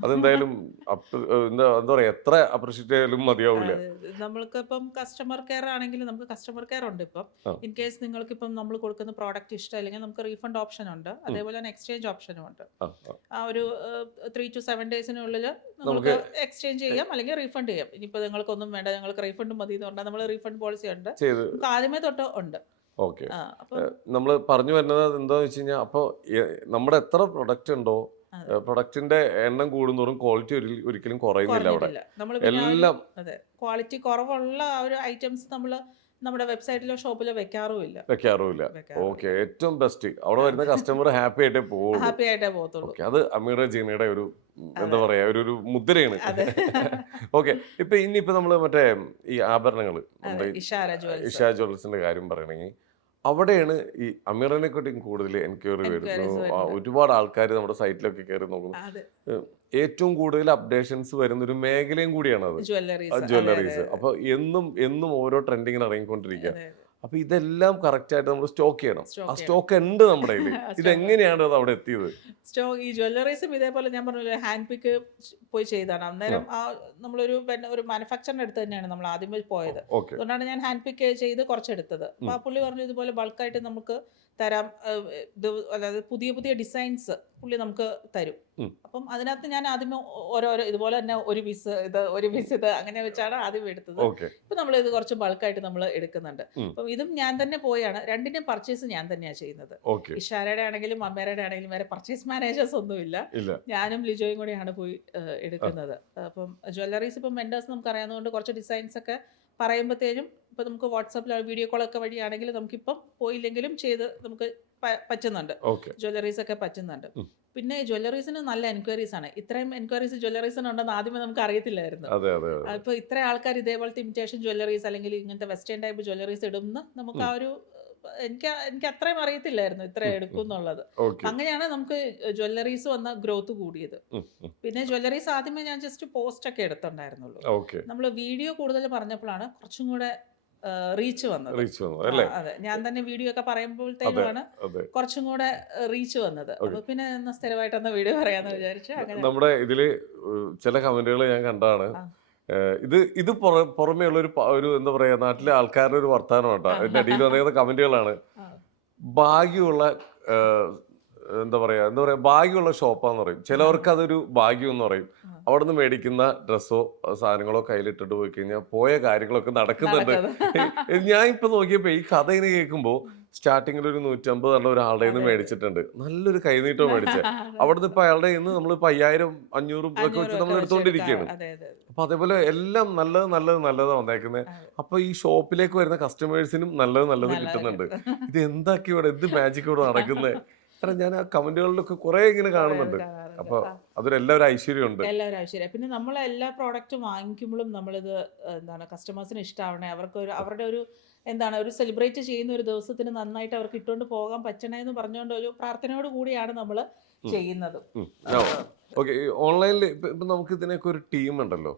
അതെന്തായാലും എന്താ പറയാ, എത്ര അപ്രീഷിയേറ്റ് ചെയ്യാനും മതിയാവില്ല. നമ്മൾക്കിപ്പം കസ്റ്റമർ കെയർ ആണെങ്കിൽ നമുക്ക് കസ്റ്റമർ കെയർ ഉണ്ട്. ഇപ്പം ഇൻ കേസ് നിങ്ങൾക്ക് ഇപ്പം നമ്മൾ കൊടുക്കുന്ന പ്രോഡക്റ്റ് ഇഷ്ടമല്ലെങ്കിൽ നമുക്ക് റീഫണ്ട് ഓപ്ഷൻ ഉണ്ട്. അതേപോലെ തന്നെ എക്സ്ചേഞ്ച് ഓപ്ഷനും ഉണ്ട്. ആ ഒരു 3 to 7 ഡേയ്സിനുള്ളിൽ നമുക്ക് എക്സ്ചേഞ്ച് ചെയ്യാം അല്ലെങ്കിൽ റീഫണ്ട് ചെയ്യാം. ഇനിയിപ്പോൾ നിങ്ങൾക്കൊന്നും വേണ്ട, ഞങ്ങൾക്ക് റീഫണ്ട് മതി എന്ന് പറഞ്ഞാൽ നമ്മൾ റീഫണ്ട് പോളിസി ഉണ്ട്. നമുക്ക് ആദ്യമേ തൊട്ട് ഉണ്ട്. ഓക്കെ, നമ്മൾ പറഞ്ഞു വരുന്നത് എന്താന്ന് വെച്ച് കഴിഞ്ഞാൽ, അപ്പോൾ നമ്മുടെ എത്ര പ്രൊഡക്റ്റ് ഉണ്ടോ പ്രൊഡക്റ്റിന്റെ എണ്ണം കൂടുന്നോറും ക്വാളിറ്റി ഒരിക്കലും കുറയുന്നില്ല അവിടെ. എല്ലാം ക്വാളിറ്റി കുറവുള്ള ഒരു ഐറ്റംസ് നമ്മൾ നമ്മുടെ വെബ്സൈറ്റിലോ ഷോപ്പിലോ വെക്കാറുമില്ല. ഓക്കെ, ഏറ്റവും ബെസ്റ്റ് അവിടെ വരുന്ന കസ്റ്റമർ ഹാപ്പി ആയിട്ടേ പോകത്തുള്ളൂ. അത് അമീറ ജീനയുടെ ഒരു എന്താ പറയാ ഒരു മുദ്രയാണ്. ഓക്കെ, ഇനിയിപ്പോ നമ്മള് മറ്റേ ഈ ആഭരണങ്ങൾ ഇഷ ജ്വല്ലറിന്റെ കാര്യം പറയണെങ്കിൽ, അവിടെയാണ് ഈ അമീറിനെക്കാട്ടും കൂടുതൽ എൻക്വയറി വരുന്നു. ഒരുപാട് ആൾക്കാർ നമ്മുടെ സൈറ്റിലൊക്കെ കയറി നോക്കുന്നു. ഏറ്റവും കൂടുതൽ അപ്ഡേഷൻസ് വരുന്ന ഒരു മേഖലയും കൂടിയാണ് അത്, ജ്വല്ലറീസ്. അപ്പൊ എന്നും ഓരോ ട്രെൻഡിങ്ങിന് ഇറങ്ങിക്കൊണ്ടിരിക്കുക. അപ്പൊ ഇതെല്ലാം കറക്റ്റ് ആയിട്ട് നമ്മൾ സ്റ്റോക്ക് ചെയ്യണം. ആ സ്റ്റോക്ക് ഉണ്ട് നമ്മുടെ കയ്യിൽ. ഇതെങ്ങനെയാണ് അത് അവിടെ എത്തിയത്? ഈ ജ്വല്ലറീസും ഇതേപോലെ ഞാൻ പറഞ്ഞ ഹാൻഡ് പിക്ക് പോയി ചെയ്താണ്. അന്നേരം നമ്മളൊരു മാനുഫാക്ചറിന്റെ അടുത്ത് തന്നെയാണ് നമ്മൾ ആദ്യമേ പോയത്. അതുകൊണ്ടാണ് ഞാൻ ഹാൻഡ് പിക്ക് ചെയ്ത് കുറച്ചെടുത്തത്. അപ്പൊ ആ പുള്ളി പറഞ്ഞു ഇതുപോലെ ബൾക്കായിട്ട് നമുക്ക് തരാം, അതായത് പുതിയ പുതിയ ഡിസൈൻസ് പുള്ളി നമുക്ക് തരും. അപ്പം അതിനകത്ത് ഞാൻ ആദ്യമേ ഓരോരോ ഇതുപോലെ തന്നെ ഒരു പീസ് ഇത് അങ്ങനെ വെച്ചാണ് ആദ്യം എടുത്തത്. ഇപ്പൊ നമ്മൾ ഇത് കുറച്ച് ബൾക്കായിട്ട് നമ്മൾ എടുക്കുന്നുണ്ട്. അപ്പം ഇതും ഞാൻ തന്നെ പോയാണ്, രണ്ടിന്റെയും പർച്ചേസ് ഞാൻ തന്നെയാണ് ചെയ്യുന്നത്. ഇഷാരയുടെ ആണെങ്കിലും അമ്മേരയുടെ ആണെങ്കിലും വേറെ പർച്ചേസ് മാനേജേഴ്സ് ഒന്നുമില്ല. ഞാനും ലിജോയും കൂടെയാണ് പോയി എടുക്കുന്നത്. അപ്പം ജ്വല്ലറീസ് ഇപ്പം വെൻഡേഴ്സ് നമുക്ക് അറിയാവുന്നതുകൊണ്ട് കുറച്ച് ഡിസൈൻസ് ഒക്കെ പറയുമ്പോഴത്തേനും ഇപ്പം നമുക്ക് വാട്സാപ്പിൽ വീഡിയോ കോളൊക്കെ വഴിയാണെങ്കിൽ നമുക്കിപ്പം പോയില്ലെങ്കിലും ചെയ്ത് നമുക്ക് പറ്റുന്നുണ്ട്. ജ്വല്ലറീസ് ഒക്കെ പറ്റുന്നുണ്ട്. പിന്നെ ജ്വല്ലറീസിന് നല്ല എൻക്വയറീസ് ആണ്. ഇത്രയും എൻക്വയറീസ് ജ്വല്ലറീസിന് ഉണ്ടെന്ന് ആദ്യമേ നമുക്ക് അറിയത്തില്ലായിരുന്നു. ഇപ്പൊ ഇത്ര ആൾക്കാർ ഇതേപോലത്തെ ഇമിറ്റേഷൻ ജ്വല്ലറീസ് അല്ലെങ്കിൽ ഇങ്ങനത്തെ വെസ്റ്റേൺ ടൈപ്പ് ജ്വല്ലറീസ് ഇടുന്ന നമുക്ക് ആ ഒരു എനിക്ക് അത്രയും അറിയത്തില്ലായിരുന്നു ഇത്ര എടുക്കും എന്നുള്ളത്. അങ്ങനെയാണ് നമുക്ക് ജ്വല്ലറീസ് വന്ന ഗ്രോത്ത് കൂടിയത്. പിന്നെ ജ്വല്ലറീസ് ആദ്യമേ ഞാൻ ജസ്റ്റ് പോസ്റ്റ് ഒക്കെ എടുത്തിട്ടുണ്ടായിരുന്നുള്ളൂ. നമ്മൾ വീഡിയോ കൂടുതൽ പറഞ്ഞപ്പോഴാണ് കുറച്ചും കൂടെ റീച്ച് വന്നത്. അതെ, ഞാൻ തന്നെ വീഡിയോ ഒക്കെ പറയുമ്പോഴത്തേക്കുമാണ് കുറച്ചും കൂടെ റീച്ച് വന്നത്. അപ്പൊ പിന്നെ സ്ഥിരമായിട്ട് വീഡിയോ പറയാന്ന് വിചാരിച്ചു. നമ്മുടെ ഇതില് ചില കമന്റുകൾ ഞാൻ കണ്ടാണ്. ഇത് പുറമേ ഉള്ള ഒരു എന്താ പറയാ നാട്ടിലെ ആൾക്കാരുടെ ഒരു വർത്താനം കേട്ടോ. അതിന്റെ അടിയിൽ വന്നിരുന്ന കമന്റുകളാണ്, ഭാഗ്യമുള്ള എന്താ പറയാ ഭാഗ്യമുള്ള ഷോപ്പാന്ന് പറയും. ചിലവർക്ക് അതൊരു ഭാഗ്യം എന്ന് പറയും. അവിടെ നിന്ന് മേടിക്കുന്ന ഡ്രസ്സോ സാധനങ്ങളോ കയ്യിലിട്ടിട്ട് പോയി കഴിഞ്ഞാൽ പോയ കാര്യങ്ങളൊക്കെ നടക്കുന്നുണ്ട്. ഞാൻ ഇപ്പൊ നോക്കിയപ്പോ ഈ കഥ ഇങ്ങനെ കേൾക്കുമ്പോ സ്റ്റാർട്ടിങ്ങിൽ ഒരു 150 നല്ല ഒരാളുടെ നിന്ന് മേടിച്ചിട്ടുണ്ട്, നല്ലൊരു കൈനീട്ടം മേടിച്ചത്. അവിടുന്ന് ഇപ്പൊ അയാളുടെ നിന്ന് നമ്മളിപ്പോ 5000 500 ഇതൊക്കെ വെച്ച് നമ്മൾ എടുത്തോണ്ടിരിക്കുകയാണ്. അപ്പൊ അതേപോലെ എല്ലാം നല്ലത് വന്നേക്കുന്നത്. അപ്പൊ ഈ ഷോപ്പിലേക്ക് വരുന്ന കസ്റ്റമേഴ്സിനും നല്ലത് കിട്ടുന്നുണ്ട്. ഇത് എന്താക്കി ഇവിടെ എന്ത് മാജിക് ഇവിടെ നടക്കുന്നത്? കാരണം ഞാൻ ആ കമന്റുകളിലൊക്കെ കുറെ ഇങ്ങനെ കാണുന്നുണ്ട്. അപ്പൊ അതിലെല്ലാവരും ഐശ്വര്യമുണ്ട്. പിന്നെ നമ്മൾ എല്ലാ പ്രോഡക്റ്റും വാങ്ങിക്കുമ്പോഴും നമ്മളിത് കസ്റ്റമേഴ്സിന് ഇഷ്ടമാവണേ, അവരുടെ ഒരു ഒരു സെലിബ്രേറ്റ് ചെയ്യുന്ന ഒരു ദിവസത്തിന് നന്നായിട്ട് അവർക്ക് ഇട്ടുകൊണ്ട് പോകാൻ പറ്റണേ എന്ന് പറഞ്ഞുകൊണ്ട് ഒരു പ്രാർത്ഥനയോട് കൂടിയാണ് നമ്മൾ ചെയ്യുന്നത്. ഓക്കെ, ഓൺലൈനിൽ ഇപ്പൊ നമുക്ക് ഇതിനൊക്കെ ഒരു ടീം ഉണ്ടല്ലോ.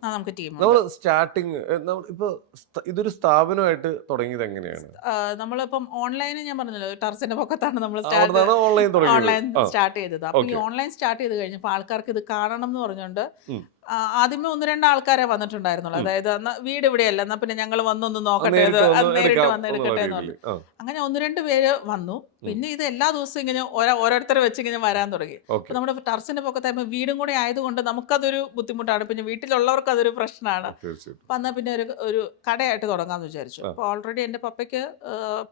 നമ്മൾ സ്റ്റാർട്ടിങ് ഇപ്പൊ ഇതൊരു സ്ഥാപനമായിട്ട് തുടങ്ങിയത് എങ്ങനെയാണ്? നമ്മളിപ്പം ഓൺലൈന് ഞാൻ പറഞ്ഞല്ലോ, ടെറസിന്റെ പൊക്കത്താണ് നമ്മൾ ഓൺലൈൻ സ്റ്റാർട്ട് ചെയ്തത്. അപ്പൊ ഈ ഓൺലൈൻ സ്റ്റാർട്ട് ചെയ്ത് കഴിഞ്ഞപ്പോൾ ആൾക്കാർക്ക് ഇത് കാണണം എന്ന് പറഞ്ഞുകൊണ്ട് ആദ്യമേ 1-2 ആൾക്കാരെ വന്നിട്ടുണ്ടായിരുന്നുള്ളൂ. അതായത് എന്നാ വീട് ഇവിടെയല്ല, എന്നാ പിന്നെ ഞങ്ങൾ വന്നൊന്ന് നോക്കട്ടെ, നേരിട്ട് അത് വന്ന് നേരിട്ട് എടുക്കാം വന്ന് എന്നുള്ള എടുക്കട്ടെ എന്ന് രീതിയിൽ. പറഞ്ഞു. അങ്ങനെ 1-2 പേര് വന്നു. പിന്നെ ഇത് എല്ലാ ദിവസവും ഇങ്ങനെ ഓരോരുത്തരെ വെച്ച് ഇങ്ങനെ വരാൻ തുടങ്ങി. ഓക്കെ. അപ്പൊ നമ്മുടെ ടെറസിന്റെ പൊക്കത്തായപ്പോൾ വീടും കൂടെ ആയതുകൊണ്ട് നമുക്കതൊരു ബുദ്ധിമുട്ടാണ്. പിന്നെ വീട്ടിലുള്ളവർക്ക് അതൊരു പ്രശ്നമാണ്. തീർച്ചയായിട്ടും. അപ്പൊ എന്നാ പിന്നെ ഒരു കടയായിട്ട് തുടങ്ങാമെന്ന് വിചാരിച്ചു. അപ്പോൾ ഓൾറെഡി എൻ്റെ പപ്പയ്ക്ക്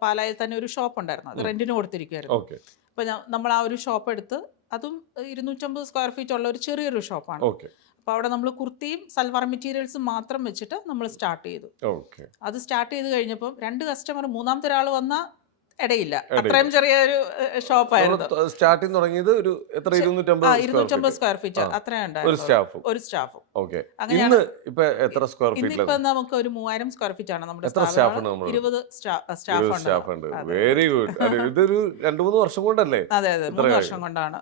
പാലായിൽ തന്നെ ഒരു ഷോപ്പ് ഉണ്ടായിരുന്നു. അത് റെന്റിന് കൊടുത്തിരിക്കുവായിരുന്നു. ഓക്കെ. അപ്പോൾ നമ്മൾ ആ ഒരു ഷോപ്പ് എടുത്ത്, അതും 250 സ്ക്വയർ ഫീറ്റ് ഉള്ള ഒരു ചെറിയൊരു ഷോപ്പാണ്. ഓക്കെ. അപ്പോൾ അവിടെ നമ്മൾ കുർത്തിയും സൽവാർ മെറ്റീരിയൽസും മാത്രം വെച്ചിട്ട് നമ്മൾ സ്റ്റാർട്ട് ചെയ്തു. ഓക്കെ. അത് സ്റ്റാർട്ട് ചെയ്ത് കഴിഞ്ഞപ്പം 2 കസ്റ്റമർ, മൂന്നാമത്തെ ഒരാൾ വന്ന ഇടയില്ല. അത്രയും ചെറിയൊരു ഷോപ്പായിരുന്നു. സ്റ്റാർട്ടിങ് തുടങ്ങിയത് ഒരു എത്ര 250 സ്ക്വയർ ഫീറ്റ് അത്രയും ഒരു ഉണ്ടായിരുന്നു. ഒരു സ്റ്റാഫും. ഓക്കെ. അങ്ങനെയാണ്. ഇന്ന് ഇപ്പൊ എത്ര സ്ക്വയർ ഫീറ്റ്? ഇന്നിപ്പോ നമുക്ക് ഒരു 3000 സ്ക്വയർ ഫീറ്റ് ആണ് നമ്മുടെ എത്ര സ്റ്റാഫ് ഉണ്ട്? 20 സ്റ്റാഫ് ഉണ്ട്. Very good. ഇതൊരു 2-3 വർഷം കൊണ്ടല്ലേ? അതെ 3 വർഷം കൊണ്ടാണ്.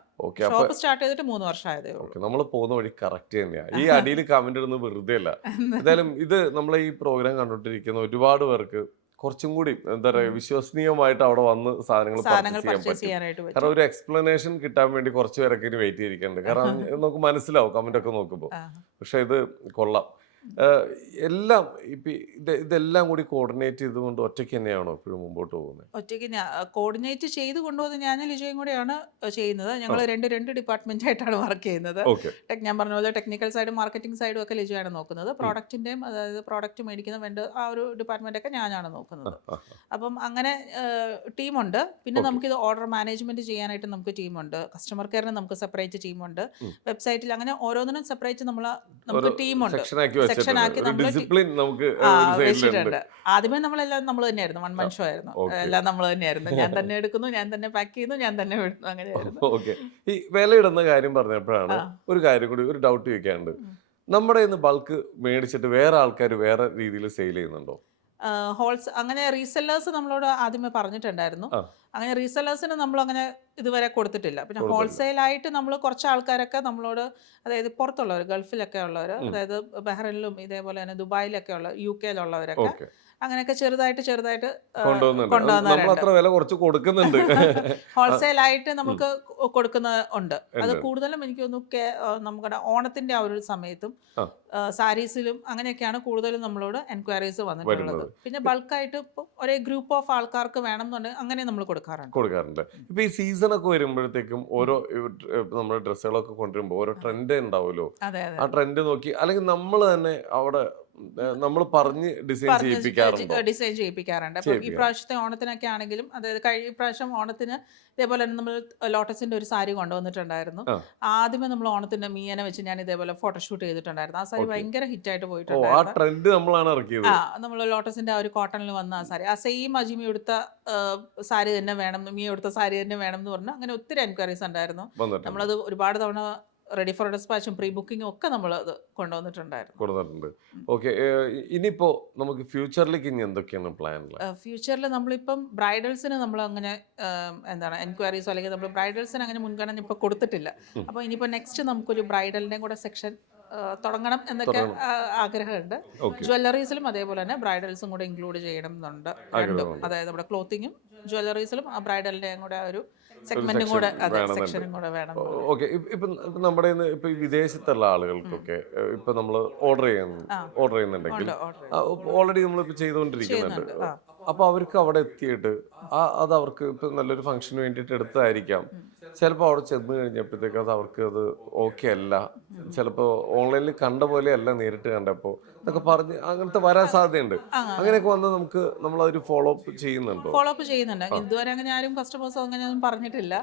ഷോപ്പ് സ്റ്റാർട്ട് ചെയ്തിട്ട് 3 വർഷം ആയതേ ഉള്ളൂ. നമ്മൾ പോകുന്ന വഴി കറക്റ്റ് തന്നെയാണ്. ഈ അടിയിൽ കമന്റ് ഇടുന്നത് വെറുതെ അല്ല. എന്തായാലും ഇത് നമ്മളെ ഈ പ്രോഗ്രാം കണ്ടോണ്ടിരിക്കുന്ന ഒരുപാട് പേർക്ക് കുറച്ചും കൂടി എന്താ പറയുക വിശ്വസനീയമായിട്ട് അവിടെ വന്ന് സാധനങ്ങൾ പർച്ചേസ് ചെയ്യാൻ പറ്റും. കാരണം ഒരു എക്സ്പ്ലനേഷൻ കിട്ടാൻ വേണ്ടി കുറച്ച് പേരൊക്കെ ഇനി വെയിറ്റ് ചെയ്തിരിക്കുന്നുണ്ട്. കാരണം നമുക്ക് മനസ്സിലാവും കമന്റ് ഒക്കെ നോക്കുമ്പോൾ. പക്ഷെ ഇത് കൊള്ളാം. എല്ലാം ഇതെല്ലാം കൂടി കോർഡിനേറ്റ് ചെയ്തുകൊണ്ട് ഒറ്റയ്ക്ക് തന്നെയാണോ ഇപ്പോഴും മുമ്പോട്ട് പോകുന്നത്? ഒറ്റയ്ക്ക് കോർഡിനേറ്റ് ചെയ്ത് കൊണ്ടുപോകുന്നത് ഞാനും ലിജയും കൂടെയാണ് ചെയ്യുന്നത്. ഞങ്ങൾ രണ്ട് ഡിപ്പാർട്ട്മെന്റ് ആയിട്ടാണ് വർക്ക് ചെയ്യുന്നത്. ഞാൻ പറഞ്ഞ പോലെ ടെക്നിക്കൽ സൈഡും മാർക്കറ്റിംഗ് സൈഡും ഒക്കെ ലിജയാണ് നോക്കുന്നത്. പ്രോഡക്റ്റിന്റെയും, അതായത് പ്രോഡക്റ്റ് മേടിക്കുന്ന വെണ്ടർ, ആ ഒരു ഡിപ്പാർട്ട്മെന്റ് ഒക്കെ ഞാനാണ് നോക്കുന്നത്. അപ്പം അങ്ങനെ ടീമുണ്ട്. പിന്നെ നമുക്കിത് ഓർഡർ മാനേജ്മെന്റ് ചെയ്യാനായിട്ട് നമുക്ക് ടീമുണ്ട്. കസ്റ്റമർ കെയറിന് നമുക്ക് സെപ്പറേറ്റ് ടീമുണ്ട്. വെബ്സൈറ്റിൽ അങ്ങനെ ഓരോന്നിനും സെപ്പറേറ്റ് നമുക്ക് ടീമുണ്ട്. സെക്ഷൻ ആക്കി വെച്ചിട്ടുണ്ട്. ആദ്യമേ നമ്മളെല്ലാം നമ്മൾ തന്നെയായിരുന്നു. 1 man ഷോ ആയിരുന്നു. എല്ലാം നമ്മൾ തന്നെയായിരുന്നു. ഞാൻ തന്നെ എടുക്കുന്നു, ഞാൻ തന്നെ പാക്ക് ചെയ്യുന്നു, ഞാൻ തന്നെ വിടുന്നു, അങ്ങനെയായിരുന്നു. ഈ വിലയിടുന്ന കാര്യം പറഞ്ഞപ്പോഴാണ് ഒരു കാര്യം കൂടി, ഒരു ഡൗട്ട് ചോദിക്കാനുണ്ട്. നമ്മുടെ ബൾക്ക് മേടിച്ചിട്ട് വേറെ ആൾക്കാർ വേറെ രീതിയിൽ സെയിൽ ചെയ്യുന്നുണ്ടോ? അങ്ങനെ റീസെല്ലേഴ്സ് നമ്മളോട് ആദ്യമേ പറഞ്ഞിട്ടുണ്ടായിരുന്നു. അങ്ങനെ റീസെല്ലേഴ്സിന് നമ്മളങ്ങനെ ഇതുവരെ കൊടുത്തിട്ടില്ല. പിന്നെ ഹോൾസെയിലായിട്ട് നമ്മൾ കുറച്ച് ആൾക്കാരൊക്കെ നമ്മളോട്, അതായത് പുറത്തുള്ളവർ, ഗൾഫിലൊക്കെ ഉള്ളവർ, അതായത് ബഹ്റൈനിലും ഇതേപോലെ തന്നെ ദുബായിലൊക്കെ ഉള്ള, UK യിലുള്ളവരൊക്കെ അങ്ങനെയൊക്കെ ചെറുതായിട്ട് കൊണ്ടുവന്നാറുണ്ട്. ഹോൾസെയിലായിട്ട് നമുക്ക് കൊടുക്കുന്ന ഉണ്ട്. അത് കൂടുതലും എനിക്ക് തോന്നുന്നു നമ്മുടെ ഓണത്തിന്റെ ആ ഒരു സമയത്തും സാരീസിലും അങ്ങനെയൊക്കെയാണ് കൂടുതലും നമ്മളോട് എൻക്വയറീസ് വന്നിട്ടുള്ളത്. പിന്നെ ബൾക്കായിട്ട് ഇപ്പോൾ ഒരേ ഗ്രൂപ്പ് ഓഫ് ആൾക്കാർക്ക് വേണമെന്നുണ്ടെങ്കിൽ അങ്ങനെ നമ്മൾ കൊടുക്കാറുണ്ട്. ഇപ്പൊ ഈ സീസൺ ഒക്കെ വരുമ്പോഴത്തേക്കും ഓരോ നമ്മുടെ ഡ്രസ്സുകളൊക്കെ കൊണ്ടുവരുമ്പോൾ ഓരോ ട്രെൻഡ് ഉണ്ടാവുമല്ലോ. ആ ട്രെൻഡ് നോക്കി അല്ലെങ്കിൽ നമ്മൾ തന്നെ അവിടെ നമ്മൾ പറഞ്ഞ് ഡിസൈൻ ചെയ്യിപ്പിക്കാറുണ്ട്. അപ്പം ഈ പ്രാവശ്യത്തെ ഓണത്തിനൊക്കെ ആണെങ്കിലും, അതായത് ഈ പ്രാവശ്യം ഓണത്തിന് ഇതേപോലെ തന്നെ നമ്മൾ ലോട്ടസിന്റെ ഒരു സാരി കൊണ്ടുവന്നിട്ടുണ്ടായിരുന്നു. ആദ്യമേ നമ്മൾ ഓണത്തിന്റെ മീയനെ വെച്ച് ഞാൻ ഇതേപോലെ ഫോട്ടോഷൂട്ട് ചെയ്തിട്ടുണ്ടായിരുന്നു. ആ സാരി ഭയങ്കര ഹിറ്റായിട്ട് പോയിട്ടുണ്ടായിരുന്നു. നമ്മൾ ലോട്ടസിന്റെ ആ ഒരു കോട്ടണിൽ വന്ന ആ സാരി, ആ സെയിം അജിമി എടുത്ത സാരി തന്നെ വേണം, മീയ എടുത്ത സാരി തന്നെ വേണം എന്ന് പറഞ്ഞു. അങ്ങനെ ഒത്തിരി എൻക്വയറീസ് ഉണ്ടായിരുന്നു. നമ്മളത് ഒരുപാട് തവണ റെഡി ഫോർ ഡിസ്പാച്ചും പ്രീ ബുക്കിങ്ങും ഒക്കെ നമ്മൾ അത് കൊണ്ടുവന്നിട്ടുണ്ട്. ഓക്കെ. ഇനിയിപ്പോ നമുക്ക് ഫ്യൂച്ചറിലേക്ക് ഇനി എന്തൊക്കെയാണ് പ്ലാൻ? ഫ്യൂച്ചറിൽ നമ്മളിപ്പം ബ്രൈഡൽസിന് നമ്മൾ അങ്ങനെ എന്താണ് എൻക്വയറീസോ അല്ലെങ്കിൽ നമ്മൾ ബ്രൈഡൽസിന് അങ്ങനെ മുൻഗണന ഇപ്പോൾ കൊടുത്തിട്ടില്ല. അപ്പോൾ ഇനിയിപ്പോൾ നെക്സ്റ്റ് നമുക്കൊരു ബ്രൈഡലിൻ്റെയും കൂടെ സെക്ഷൻ തുടങ്ങണം എന്നൊക്കെ ആഗ്രഹമുണ്ട്. ജ്വല്ലറീസിലും അതേപോലെ തന്നെ ബ്രൈഡൽസും കൂടെ ഇൻക്ലൂഡ് ചെയ്യണം എന്നുണ്ട്. രണ്ടും, അതായത് നമ്മുടെ ക്ലോത്തിങ്ങും ജ്വല്ലറീസിലും ആ ബ്രൈഡലിൻ്റെയും കൂടെ ഒരു സെഗ്മെന്റും കൂടെ, സെക്ഷനും കൂടെ വേണം. ഓക്കെ. ഇപ്പൊ നമ്മുടെ ഇപ്പൊ വിദേശത്തുള്ള ആളുകൾക്കൊക്കെ ഇപ്പൊ നമ്മൾ ഓർഡർ ചെയ്യുന്നുണ്ടെങ്കിൽ ഓൾറെഡി നമ്മളിപ്പോ ചെയ്തുകൊണ്ടിരിക്കുന്നുണ്ട്. അപ്പൊ അവർക്ക് അവിടെ എത്തിയിട്ട് അത് അവർക്ക് ഇപ്പൊ നല്ലൊരു ഫംഗ്ഷന് വേണ്ടിയിട്ട് എടുത്തതായിരിക്കാം. ചിലപ്പോൾ അവിടെ ചെന്ന് കഴിഞ്ഞപ്പോഴത്തേക്ക് അത് അവർക്ക് അത് ഓക്കെ അല്ല, ചിലപ്പോൾ ഓൺലൈനിൽ കണ്ട പോലെ അല്ല നേരിട്ട് കണ്ടപ്പോൾ എന്നൊക്കെ പറഞ്ഞ് അങ്ങനത്തെ വരാൻ സാധ്യതയുണ്ട്. അങ്ങനെയൊക്കെ വന്ന് നമ്മളതൊരു ഫോളോ അപ്പ് ചെയ്യുന്നുണ്ട്. ഇതുവരെ അങ്ങനെ ആരും കസ്റ്റമേഴ്സ് അങ്ങനെയൊന്നും പറഞ്ഞിട്ടില്ല.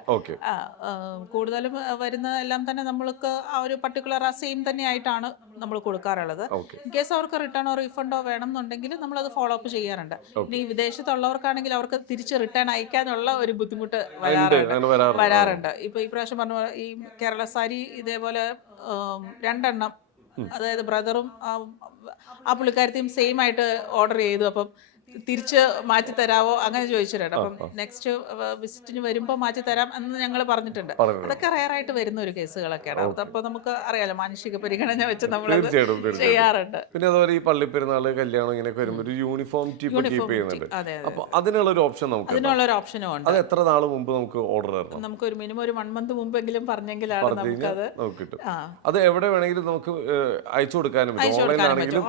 കൂടുതലും വരുന്ന എല്ലാം തന്നെ നമ്മൾക്ക് ആ ഒരു പർട്ടിക്കുലർ ആ സെയിം തന്നെ ആയിട്ടാണ് നമ്മൾ കൊടുക്കാറുള്ളത്. ഇൻ കേസ് അവർക്ക് റിട്ടേണോ റീഫണ്ടോ വേണം എന്നുണ്ടെങ്കിൽ നമ്മളത് ഫോളോ അപ്പ് ചെയ്യാറുണ്ട്. ഇനി വിദേശത്തുള്ളവർക്കാണെങ്കിൽ അവർക്ക് തിരിച്ച് റിട്ടേൺ അയക്കാനുള്ള ഒരു ബുദ്ധിമുട്ട് വരാറുണ്ട്. ഇപ്പൊ ഈ പ്രാവശ്യം പറഞ്ഞ ഈ കേരള സാരി ഇതേപോലെ 2 എണ്ണം, അതായത് ബ്രദറും ആ പുള്ളിക്കാരത്തെയും സെയിം ആയിട്ട് ഓർഡർ ചെയ്തു. അപ്പം തിരിച്ച് മാറ്റി തരാവോ അങ്ങനെ ചോദിച്ചിട്ടുണ്ട്. അപ്പം നെക്സ്റ്റ് വിസിറ്റിന് വരുമ്പോൾ മാറ്റി തരാം എന്ന് ഞങ്ങൾ പറഞ്ഞിട്ടുണ്ട്. അതൊക്കെ റയറായിട്ട് വരുന്ന ഒരു കേസുകളൊക്കെയാണ്. അതപ്പോൾ നമുക്ക് അറിയാലോ, മാനുഷിക പരിഗണന വെച്ച് നമ്മൾ തീർച്ചയായിട്ടും ചെയ്യാറുണ്ട്. പിന്നെ അതുപോലെ ഈ പള്ളിപ്പെരുന്നാള് കല്യാണം ഇങ്ങനെയൊക്കെ വരുമ്പോൾ ഒരു യൂണിഫോമിറ്റി കീപ്പ് ചെയ്യുന്നുണ്ട്. അതെ, അപ്പൊ അതിനുള്ള ഒരു ഓപ്ഷൻ നമുക്ക് അതിനുള്ള ഒരു ഓപ്ഷനും ഉണ്ട്. അത് എത്ര നാൾ മുമ്പ് നമുക്ക് ഓർഡർ തരണം? നമുക്ക് ഒരു മിനിമം ഒരു 1 മന്ത് മുമ്പെങ്കിലും പറഞ്ഞെങ്കിലാണ് നമുക്കത് നമുക്ക് കിട്ടും. അത് എവിടെ വേണമെങ്കിലും നമുക്ക് അയച്ചു കൊടുക്കാനും ഓൺലൈൻ ആണെങ്കിലും